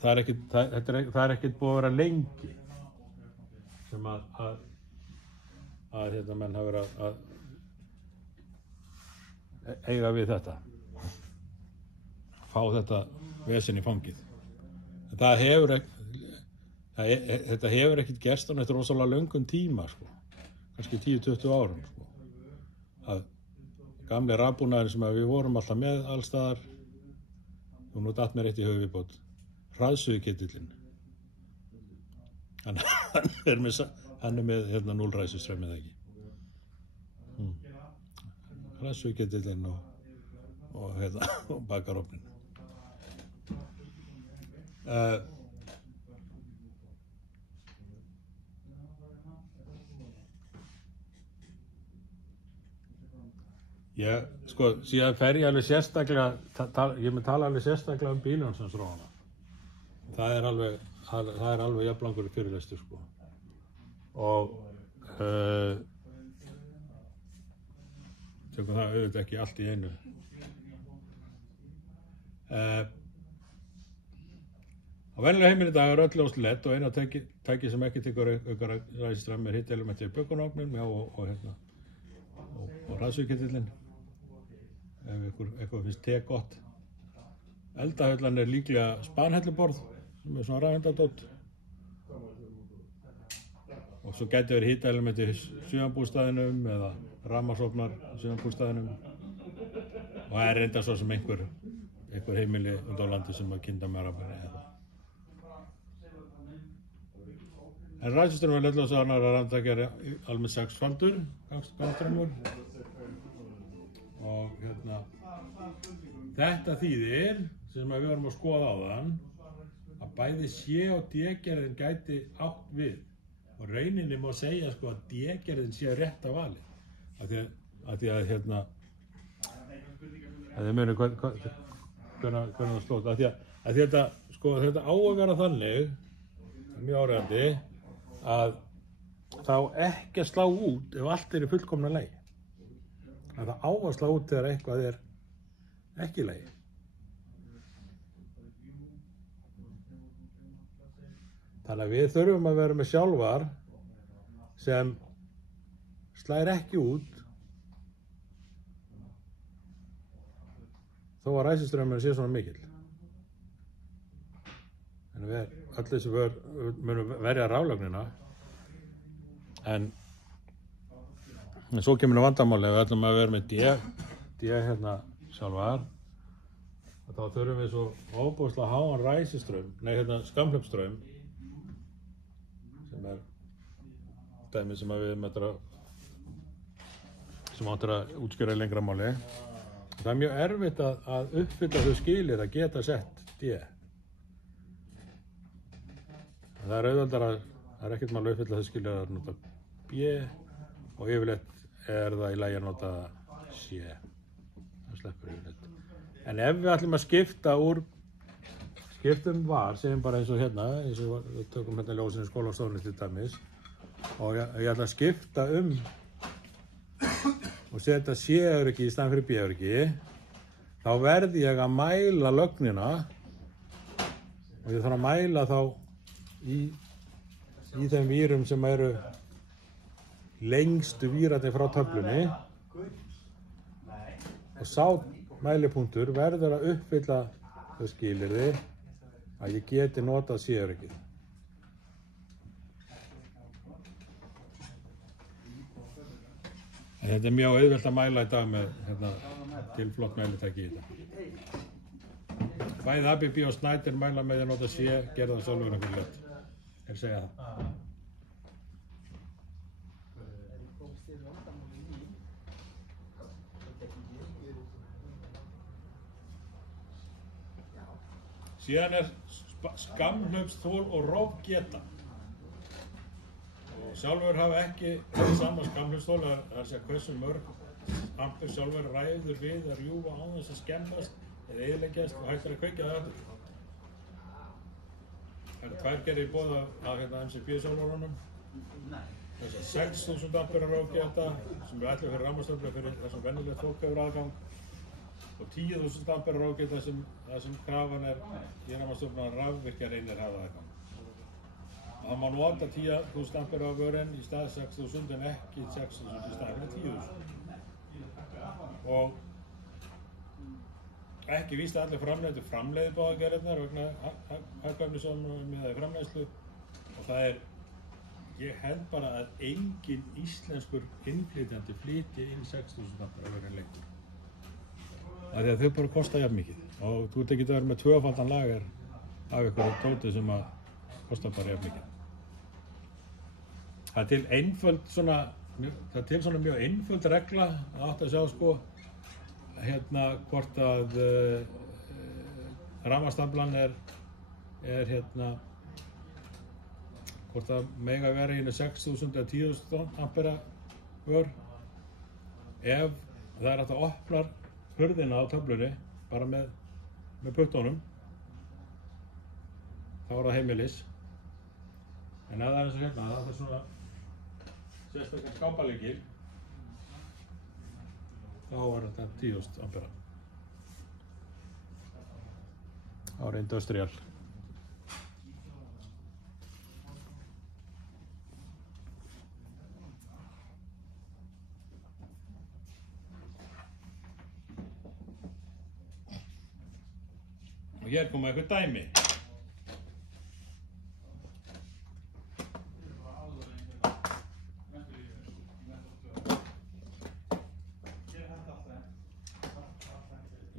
það er ekkert búið að vera lengi sem að hérna menn hafa verið að eiga við þetta. Fá þetta vesen í fangið. Þetta hefur ekkert gerst á neitt rosalega löngum tíma, sko. Kannski 10-20 árum, sko. Að gamli rafbúnaðurinn sem við vorum alltaf með allstaðar, og nú datt mér eitt í höfuðbót, hraðsuðuketillinn. Hann er með hérna 0 ræsiströmm eða ekki. Hraðsuðuketillinn og hérna og bakarofnin. Sko, síðan fer ég alveg sérstaklega, ég mun tala alveg sérstaklega bíljónsins-rófana. Það er alveg jafnlangur fyrirlestur, sko. Og tökum það auðvitað ekki allt í einu. Á venjulega heimili í dag er öll ljós LED og eina tæki sem ekki tekur aukar ræsiströmm er hitaelementir í bökunofnum og hraðsuðuketillinn. Ef eitthvað finnst te gott. Eldahöllan er líklega spanhelluborð sem er svona rafeindadót. Og svo gæti verið hitaelementir í sumarbústaðinum eða rafmagnsofnar í sumarbústaðinum. Og það er reyndar svo sem einhver heimili undan landi sem að kynda með rafmagni eða. En ræsiströmmur er leðljósaðarnar að rafmagnstakja almennt 6-faldur gangströmmur. Og hérna, þetta þýðir, sem við varum að skoða áðan, að bæði C- og D-gerðin gæti átt við. Og rauninni má segja sko að D-gerðin sé rétta valið. Af því að hérna, þið munið hvernig það slótt. Af því að þetta á að vera þannig, mjög áreiðandi, að það á ekki að slá út ef allt er í fullkomna lagi. Það á að slá út þegar eitthvað er ekki í lagi. Þannig að við þurfum að vera með sjálfar sem slær ekki út þó að ræsiströmmurinn sé svona mikill. Þannig að öll þessi munum verja raflögnina en svo kemur vandamáli ef við ætlum að vera með D hérna sjálfar þá þurfum við svo ofboðslega háan ræsiströmm, skammhlaupsstraum sem er dæmi sem við áttur að útskýra í lengra máli. Það er mjög erfitt að uppfylla þau skilyrði að geta sett D. Það er auðveldara, það er ekkert mál að uppfylla þau skilyrði að nota B og yfirleitt er það í lagi að nota C. Það sleppur yfirleitt. En ef við ætlum að skiptum var, segjum bara eins og hérna, eins og við tökum hérna ljósinu skólastofnum til dæmis og ég ætla að skipta og setja C-öryggi í staðinn fyrir B-öryggi, þá verð ég að mæla lögnina og ég þarf að mæla þá í þeim vírum sem eru lengstu vírarnir frá töflunni og sá mælipunktur verður að uppfylla þau skilyrði að ég geti notað C-öryggið. Þetta er mjög auðvelt að mæla í dag með til flott mælitæki í þetta. Bæði ABB og Schneider mæla með að nota C, gerða það sjálfur fyrir lett. Ég segja það. Síðan er skammhlaupsþol og rófgeta. Og Sjálfur hafa ekki sama skamhlustól, það er að hversu mörg ampur sjálfur ræður við að rjúfa án þess að skemmast eða eyðileggjast og hægt að kveikja það aftur. Það eru tvær gerðir í boði af MCB sjálfurunum. Þessar 6000 ampera ráðgeta sem eru ætluð fyrir rafmagnstöflu fyrir það sem venjulegt fólk hefur aðgang og 10.000 ampera ráðgeta sem krafan er í rafmagnstöflu að rafvirkjareinir hafa aðgang. Það má nota 10.000 ampera á vörinn í stað 6.000 en ekki 6.000 í stað fyrir 10.000. Og ekki víst að allir framleiði báðagerðirnar vegna hagkvæmnisjónarmiða í framleiðslu og það er, ég held bara að engin íslenskur innflytjandi flytji inn 6.000 ampera vörinn lengur. Það er að þau bara kosta jafn mikið og þú ert ekki að vera með tvöfaldan lager af einhverju tóti sem að kosta bara jafn mikið. Það er til svona mjög einföld regla að átt að sjá sko hvort að rafmagnsstaflan er hvort að mega vera í 6.000 eða 10.000 ampera vör. Ef það er hægt að opna hurðina á töflunni bara með puttunum þá er það heimilis. En ef það er eins og það er svona sérstaklega skápalykil þá er þetta 10.000 ampera. Það er industrial. Og hér koma eitthvað dæmi.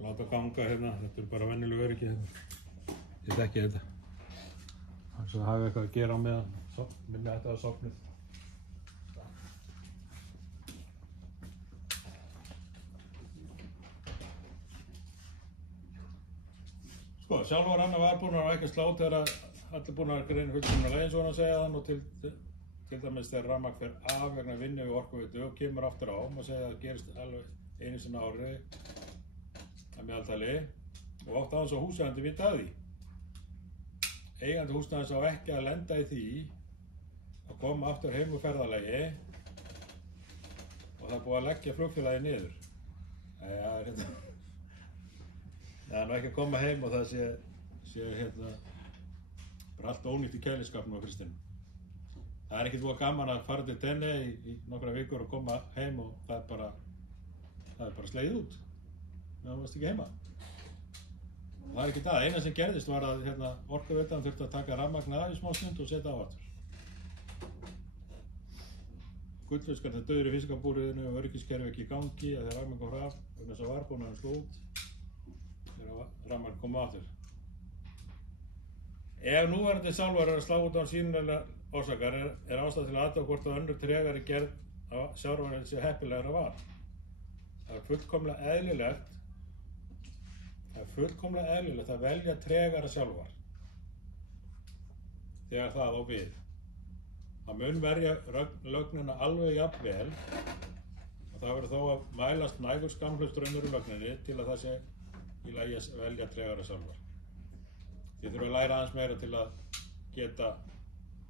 Láta ganga hérna, þetta er bara venjuleg öryggi hérna. Ég þekki þetta. Þannig að það hafi eitthvað að gera á meðan minni þetta var sofnið. Sko, sjálf var hann að varbúnar og ekki slátt þegar allir búnar greina fullkomlega eins og hann að segja þann og til dæmis þegar rafmagn fer af vegna vinnu við orkuveitu og kemur aftur á og segja að það gerist alveg einu sinni á ári að meðaltali og oft aðeins á húsægandi vita af því. Eigandi húsnæðis á ekki að lenda í því að koma aftur heim úr ferðalagi og það er búið að leggja flugfélagið niður. Það er nú ekki að koma heim og það sé bara allt ónýtt í kæliskapnum á Kristinn. Það er ekkert voða gaman að fara til tenni í nokkra vikur og koma heim og það er bara slegið út. Það varst ekki heima. Og það er ekki það. Eina sem gerðist var að Orkuveitan þurfti að taka rafmagn af í smá stund og setja á aftur. Gullfiskar þeir dauður í fiskabúriðinu og öryggiskerfi ekki í gangi að þegar rafmagn kom af vegna þess að varbúnaðurinn sló út þegar rafmagn kom aftur. Ef núverandi sálvar er að slá út á sýnilega orsakar er ástæða til að athuga hvort að önnur tregari gerð á sjálfvarinn sé heppilegra var. Það er fullkomlega eðlilegt að velja tregara sjálfvar þegar það á við. Það mun verja lögnina alveg jafn vel og það verður þó að mælast nægur skammhlaups-straumur í lögninni til að það sé í lagi að velja tregara sjálfvar. Þið þurfum að læra aðeins meira til að geta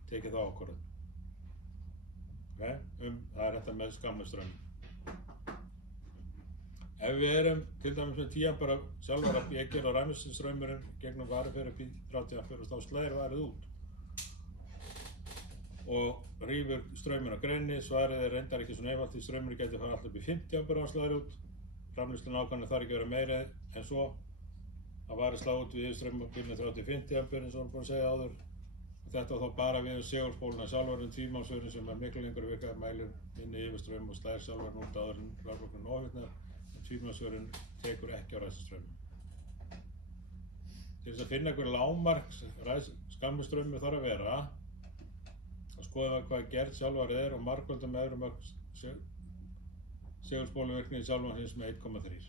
tekið það ákvörðun. Það er þetta með skammhlaups-straum. Ef við erum til dæmis með 10 ampera sjálfar að ég gera rafmagnsstraumurinn gegnum variföru upp í 30 ampera og þá slæðir varið út og rýfur strauminn á greinni. Svarið er reyndar ekki svona einfalt því straumurinn getur fara alltaf upp í 50 ampera og slæðir út. Framleiðslan ákvæmlega þarf ekki að vera meira en svo að varið slá út við yfirstraumabylnu 30-50 ampera eins og hann búinn að segja áður. Og þetta þá bara við segulspóluna sjálfvarinn tvímálsvörinn sem er miklu lengur virkað mælir minni yfirstraum og slæðir sjálfvarinn út áður en raflognun ofhitnar. Tvímálsvörinn tekur ekki á ræsistraumum. Til þess að finna einhver lágmark skammistraumur þarf að vera að skoða hvað gerð sjálfvarið er og margföldum evrumörk segulspóluvirkni í sjálfvarins með 1,3.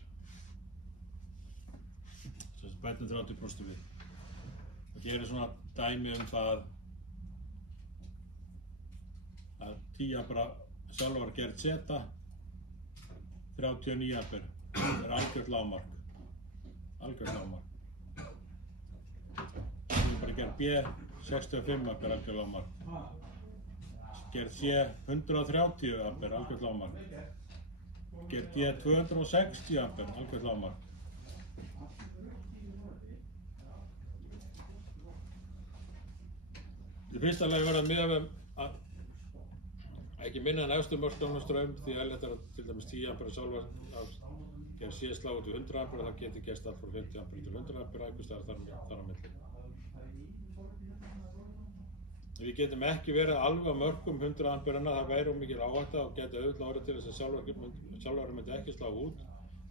Þess að bætum 30% við. Og hér er svona dæmi það að 10 ampera sjálfar gerð Z 39 ampere er algjört lágmark. Það er bara gerð B 65 ampere algjört lágmark. Gerð C 130 ampere algjört lágmark. Gerð D 260 ampere algjört lágmark. Í fyrsta lagi verður að miða við að ekki minna en efstu mörk straum því eðlilegt er að til dæmis 10 ampere sjálfar gerð C slá út í 100 ampere, það getur gerst allt frá 50 ampere til 100 ampere einhvers staðar þar á milli. Við getum ekki verið alveg á mörkum 100 amperana, það væri mikil áhætta og geti auðvitað orðið til þess að sjálfari myndi ekki slá út.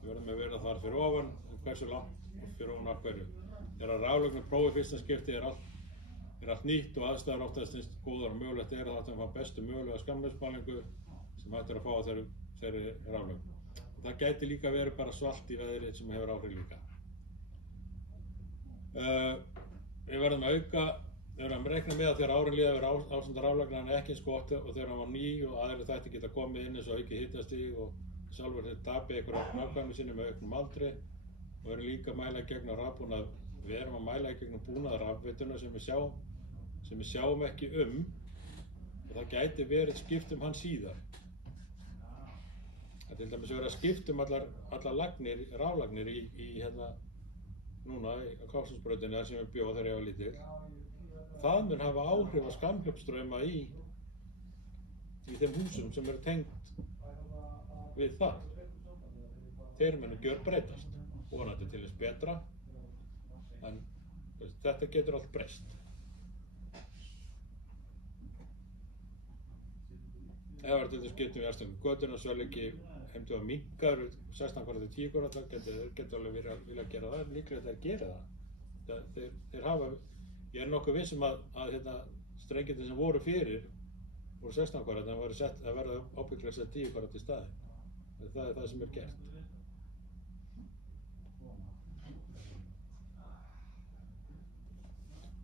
Við verðum að vera þar fyrir ofan, hversu langt fyrir ofan af hverju. Þegar raflögnarprófið fyrsta skipti er allt nýtt og aðstæður oftast eins góðar og mögulegt er að það fá bestu mögulega skammleiksmælingu sem hægt er að fá á þeirri raflögn. Það gæti líka verið bara svalt í veðri sem hefur áhrif líka. Við verðum að reikna með að þegar árin líða verður ástandar raflagnan ekki eins gott og þegar hann var ný og aðrir þætti geta komið inn eins og aukið hittastig og sjálfur þeir tapi einhverja nákvæmni sinni með auknum aldri og við erum líka að mæla í gegnum rafbúnað. Við erum að mæla í gegnum búnað rafveituna sem við sjáum ekki og það gæti verið skipt hann síðar. Það til dæmis verið að skipt allar lagnir, raflagnir í núna á Kársnesbrautinni sem við bjóðum þegar ég var lítill. Það mun hafa áhrif á skammhlaupsstrauma í þeim húsum sem eru tengt við það. Þeir munu gjörbreytast, vonandi til þess betra, en þetta getur allt breyst. Ef það til þess getum við aðstöngum götuna svo ekki heimtu að minnkaður 16 kvara til 10 kvara, það getur alveg vilja gera það, en líklega þeir gera það. Þeir hafa, ég er nokkuð vissum að strengirnir sem voru fyrir voru 16 kvara, það verða ábyggilega sett 10 kvara til staði. Það er það sem er gert.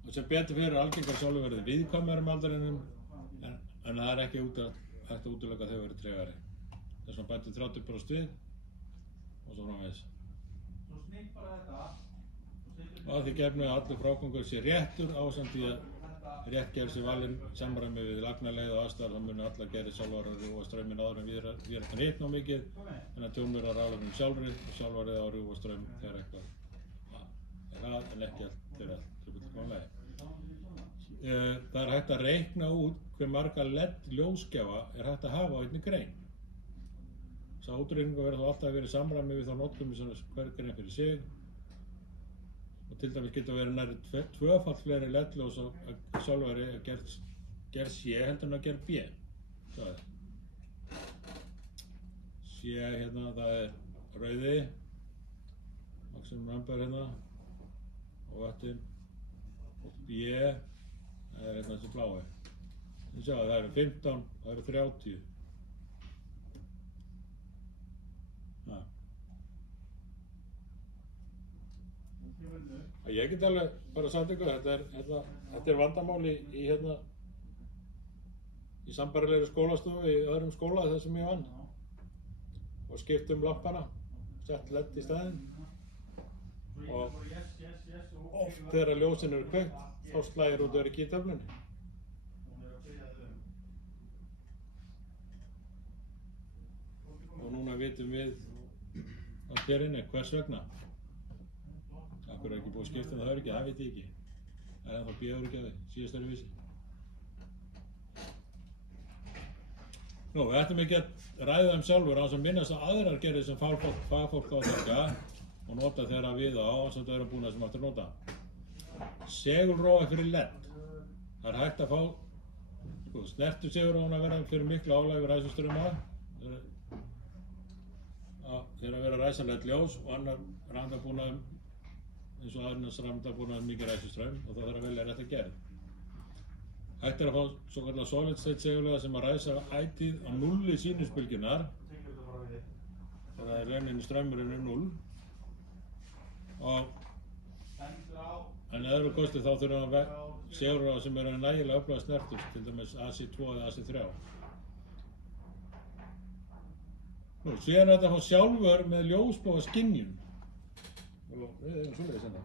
Og sem betur fyrir algengar sjálfur verði viðkvæmari með aldrinum, en það er ekki hægt að útiloka þegar verið tregari. Þess vegna bætir 30% við og svo framvegis. Og að því gefnu að allur frágangur sé réttur ásamt því að rétt gerð sé valinn samræmi við lagnarleið og aðstæður, þá munu allar gerðir sjálfvarar rjúfa strauminn áður en víðrættan hitt ná mikið, en að tjón verður á raflagnum sjálfri og sjálfvarið á rjúfa straum þegar eitthvað er að, en ekki allt þegar allt truflkomlega. Það er hægt að reikna út hve marga LED-ljósgjafa er hægt að hafa á einni grein. Sá útreikningur verður þó alltaf verið samræmi við þá notkun sem hver grein fyrir sig. Og til dæmis getur verið nærri tvöfalt fleiri LED-ljós á sjálfari að gerð C heldur en að gerð B. Það er C hérna, það er rauði, maximum ampere hérna og vattin, og B það er hérna þessi blái. Þið sjá það eru 15, það eru 30. Ég get alveg bara sagt ykkur, þetta er vandamál í sambærilegri skólastofu í öðrum skóla þar sem ég vann og skipt lampana, sett LED í staðinn og oft þegar ljósin eru kveikt þá slægir út verið í töflunni. Og núna vitum við á hér inni hvers vegna. Akkur er ekki búið að skipta það öryggi, það veit ég ekki. Það er ennþá B-öryggi síðast öðruvísi. Við ættum ekki að ræða sjálfur án sem minnast á aðrar gerðir sem fagfólk á að taka og nota þegar við á sem þau eru búin sem aftur nota. Segulrófa fyrir LED. Það er hægt að fá snertu segulrófan að vera fyrir miklu álag við ræsuströma. Þeir að vera að ræsa LED-ljós og annar rafmagnsbúnaður eins og annars rafmagnsbúnaður mikið ræsuström og það þarf að velja rétt að gera. Hægt er að fá svo kallar solid state segulrófa sem að ræsa ætíð á nulli sínusbylgjunnar. Það er rauninni strömmurinn 0 og En öðru kosti þá þurfum að segura sem eru nægilega öfluga snertur, til dæmis AC2 eða AC3. Nú, síðan er þetta sjálfur með ljósbláa skynjun. Og við erum svoleiðis hérna.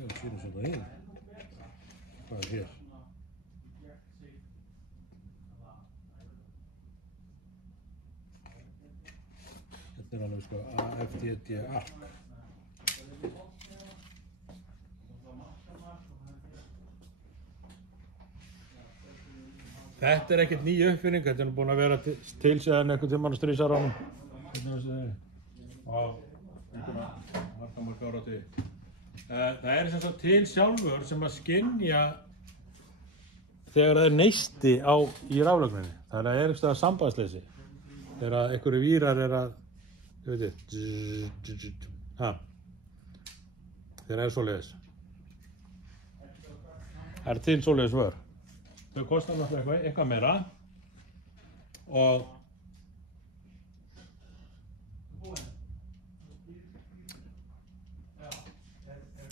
Við sýnum svona hér. Hvað er hér? Þetta er alveg sko AFDD ARC. Þetta er ekkert ný uppfinning, þetta er búin að vera til síðan einhvern tímann á stríðsárunum. Á einhverja marga áratugi. Það er sem sagt til sjálfur sem að skynja þegar það er neisti í raflögninni. Það er einhverstað sambandsleysi. Þegar einhverju vírar er að, ég veit þið, þegar það er svoleiðis. Það er til svoleiðis vör. Þau kostar náttúrulega eitthvað meira og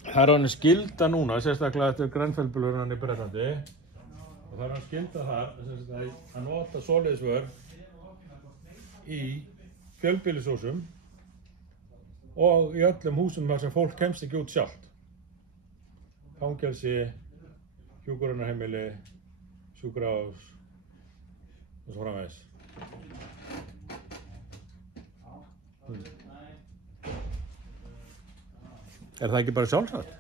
það er hann skylda núna, sérstaklega eftir Grenfell-bylurinn í Bretlandi og það er hann skylda þar að nota svoleiðisvör í fjölbýlishúsum og í öllum húsum þar sem fólk kemst ekki út sjálft. Fangelsi, hjúkrunarheimili, sjúkrahús og svo framvegis. Er það ekki bara sjálfsagt?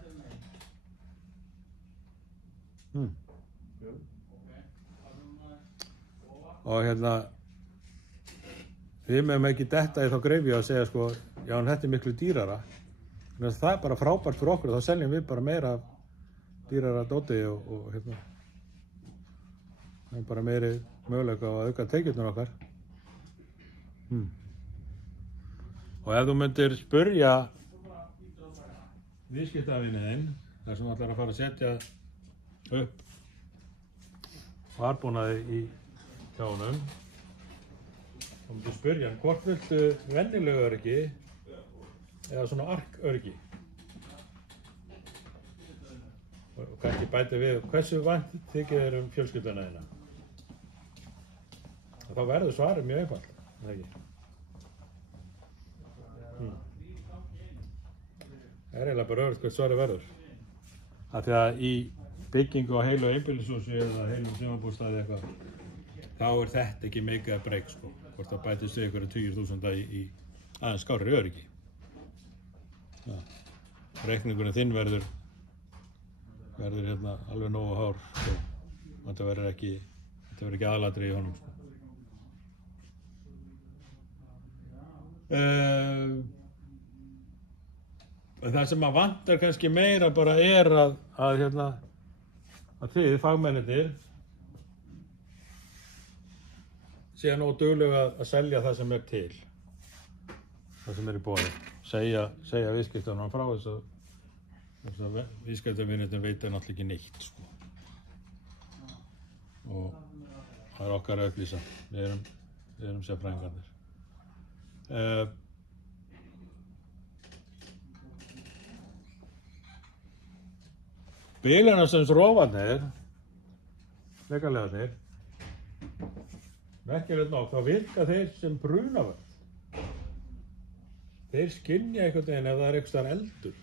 Og hérna, við meðum ekki detta í þá greifi að segja sko, já en þetta er miklu dýrara. En það er bara frábært fyrir okkur og þá seljum við bara meira dýrara dóti og hérna. Það er bara meiri möguleika á að auka tekjurnar okkar. Og ef þú myndir spurja viðskiptavini þinn, þar sem ætlar að fara að setja upp varbúnaði í hjá honum, þá myndir spurja hann hvort viltu venjulegu öryggi eða svona ARC-öryggi. Og kannski bæti við hversu vænt þykir þér fjölskylduna þína. Og þá verður svarið mjög einfalt, eða ekki? Það er eiginlega bara öðrugt hvert svarið verður. Af því að í byggingu á heilu einbýlishúsi eða heilum sumarbústaði eitthvað, þá er þetta ekki make or break sko. Hvort það bætist við einhverja 20.000 í aðeins skárri öryggi. Reikningurinn þinn verður hérna alveg nógu hár sko. Þetta verður ekki aðalatriði í honum sko. Það sem að vantar kannski meira bara er að þið fagmennirnir séu nógu duglega að selja það sem er til, það sem er í boði, segja viðskiptunum frá þess að viðskiptavinirnir veit náttúrulega ekki neitt sko. Og það er okkar að upplýsa, við erum sérfræðingarnir. Bílarna sem rofarnir, leikalegarnir, merkilegt nokk, þá virka þeir sem brunavörn. Þeir skynja einhvern veginn ef það er einhvers staðar eldur.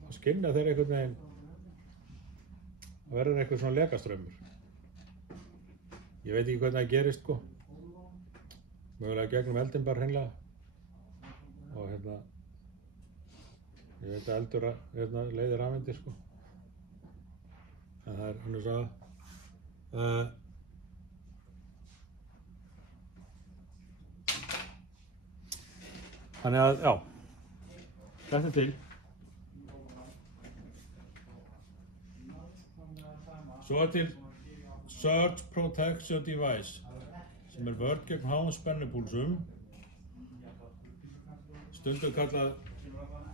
Þá skynja þeir einhvern veginn, það verður einhver svona lekastraumur. Ég veit ekki hvernig það gerist sko. Mögulega gegnum eldinn bara hreinlega. Og hérna, ég veit að eldur leiðir rafeindir sko. En það er hann að sagða. Þannig að, já, þetta er til. Svo er til Surge Protection Device, sem er vörn gegn háum spennupúlsum. Stundum kallað,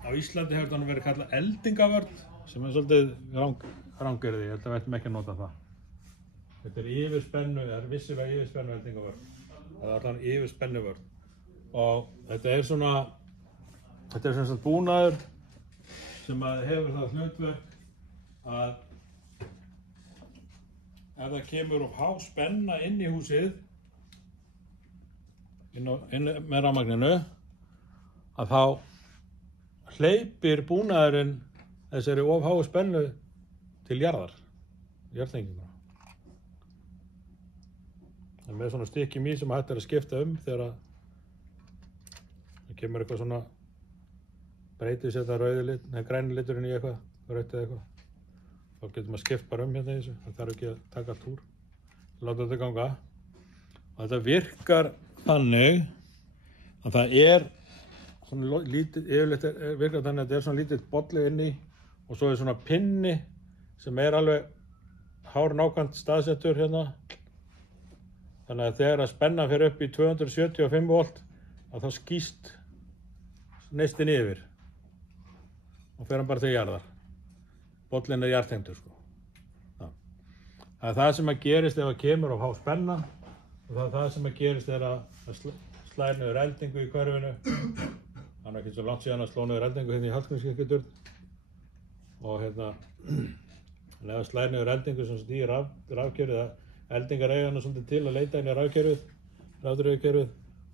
á Íslandi hefur það verið kallað eldingavörn, sem er svolítið ranggerði, ég held að við ættum ekki að nota það. Þetta yfirspennu, það vissilega yfirspennu eldingavörn. Það allan yfirspennu vörn. Og þetta svona sagt búnaður sem að hefur það hlutverk að ef það kemur of há spenna inn í húsið, inn með rafmagninu, að þá hleypir búnaðurinn þessari of háu spennu til jarðtenginguna. Það með svona stykki mý sem hægt að skipta þegar það kemur eitthvað svona breytið setja græni liturinn í eitthvað, rautt eða eitthvað. Þá getur maður skipt bara hérna í þessu, það þarf ekki að taka allt úr. Láta þetta ganga. Og þetta virkar þannig að það svona lítið, yfirleitt virkar þannig að þetta svona lítið bolli inni og svo svona pinni sem alveg hár nákvæmt staðsettur hérna. Þannig að þegar að spenna fer upp í 275 volt að þá skýst neistinn yfir og fer hann bara til jarðar. Bollin jarðtengdur sko. Það það sem að gerist ef að kemur of há spenna og það sem að gerist að slær niður eldingu í hverfinu. Það ekki svo langt síðan að sló niður eldingu hérna í Hallgrímskirkjuturn og ef að slær niður eldingu sem í rafkerfið, eldingar eiga hana svolítið til að leita inn í rafdreifikerfið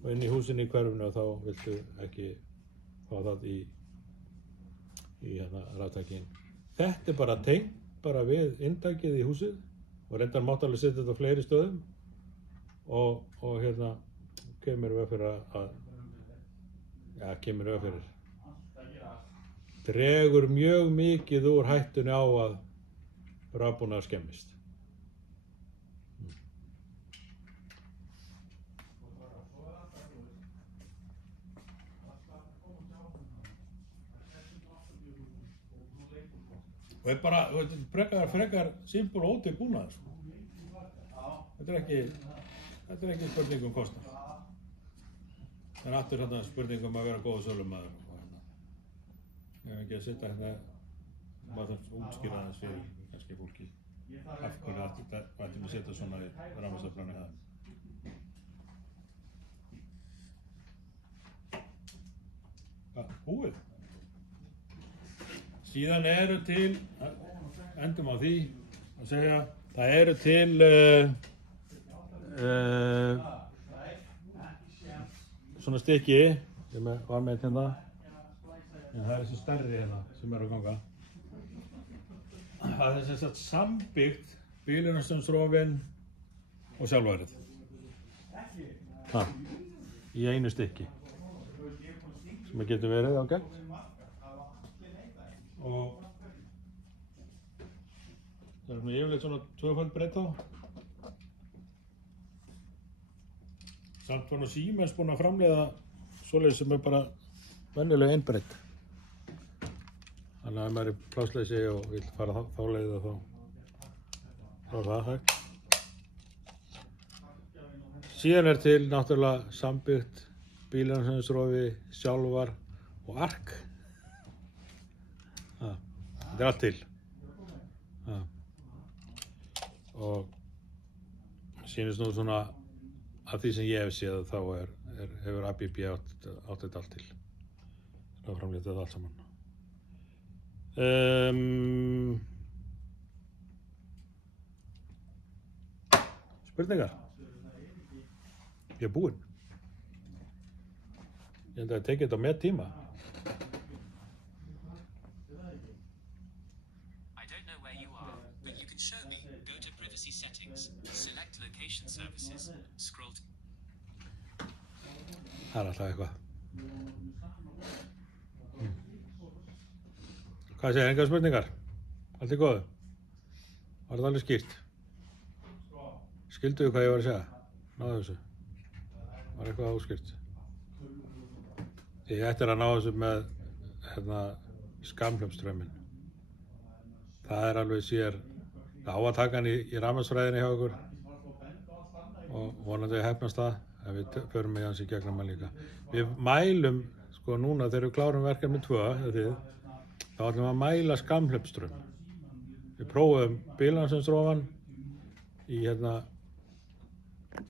og inn í húsinu í hverfinu og þá viltu ekki fá það í ráftækin. Þetta bara tengt bara við inntakið í húsið og reyndar mátt alveg setja þetta á fleiri stöðum og kemur við fyrir dregur mjög mikið úr hættunni á að rafbúnaður skemmist. Og bara, frekar simpul og ódýr búnaður. Þetta er ekki spurning kostnað. Það aftur spurning að vera góður sölumaður. Ég hef ekki að sitja maður þarf að útskýra þess fyrir kannski fólki. Af hverju ættum að setja svona í rafmagnsaflanu Búið. Síðan eru til, endum á því að segja, það eru til svona stykki sem var með hérna, en það er þessi stærri hérna sem eru að ganga. Það er sem sagt sambyggt bílunarströmsrofinn og sjálfærið. Í einu stykki sem getur verið ágætt. Og það er yfirleitt svona tvöföld breidd á. Samt var nú Siemens búinn að framleiða svoleiðis sem bara venjulega einbreidd. Þannig að ef maður er plássleysi og vill fara þá leið þá er það hægt. Síðan er til náttúrulega sambyggt bílunarströmsrofi, sjálfar og ark. Þetta er allt til. Og sýnist nú svona af því sem ég hef séð þá hefur ABB átt þetta allt til. Það framleitt þetta allt saman. Spurningar? Ég er búinn. Ég held að tekið þetta með tíma. Það er alltaf eitthvað. Hvað segir, engar spurningar? Allt í góðu? Var þetta alveg skýrt? Skilduðu hvað ég var að segja? Náðu þessu? Var eitthvað óskýrt? Ég ætti að ná þessu með skamhljómsstrauminn. Það er alveg sér, það á að taka hann í rafmagnsfræðinni hjá okkur og vonandi hefnast það. Við förum með hans í gegnum hann líka. Við mælum, sko núna þegar við klárum verkefni 2, þá ætlum við að mæla skamhljómsstraum. Við prófum bílunarströmsrofan í hérna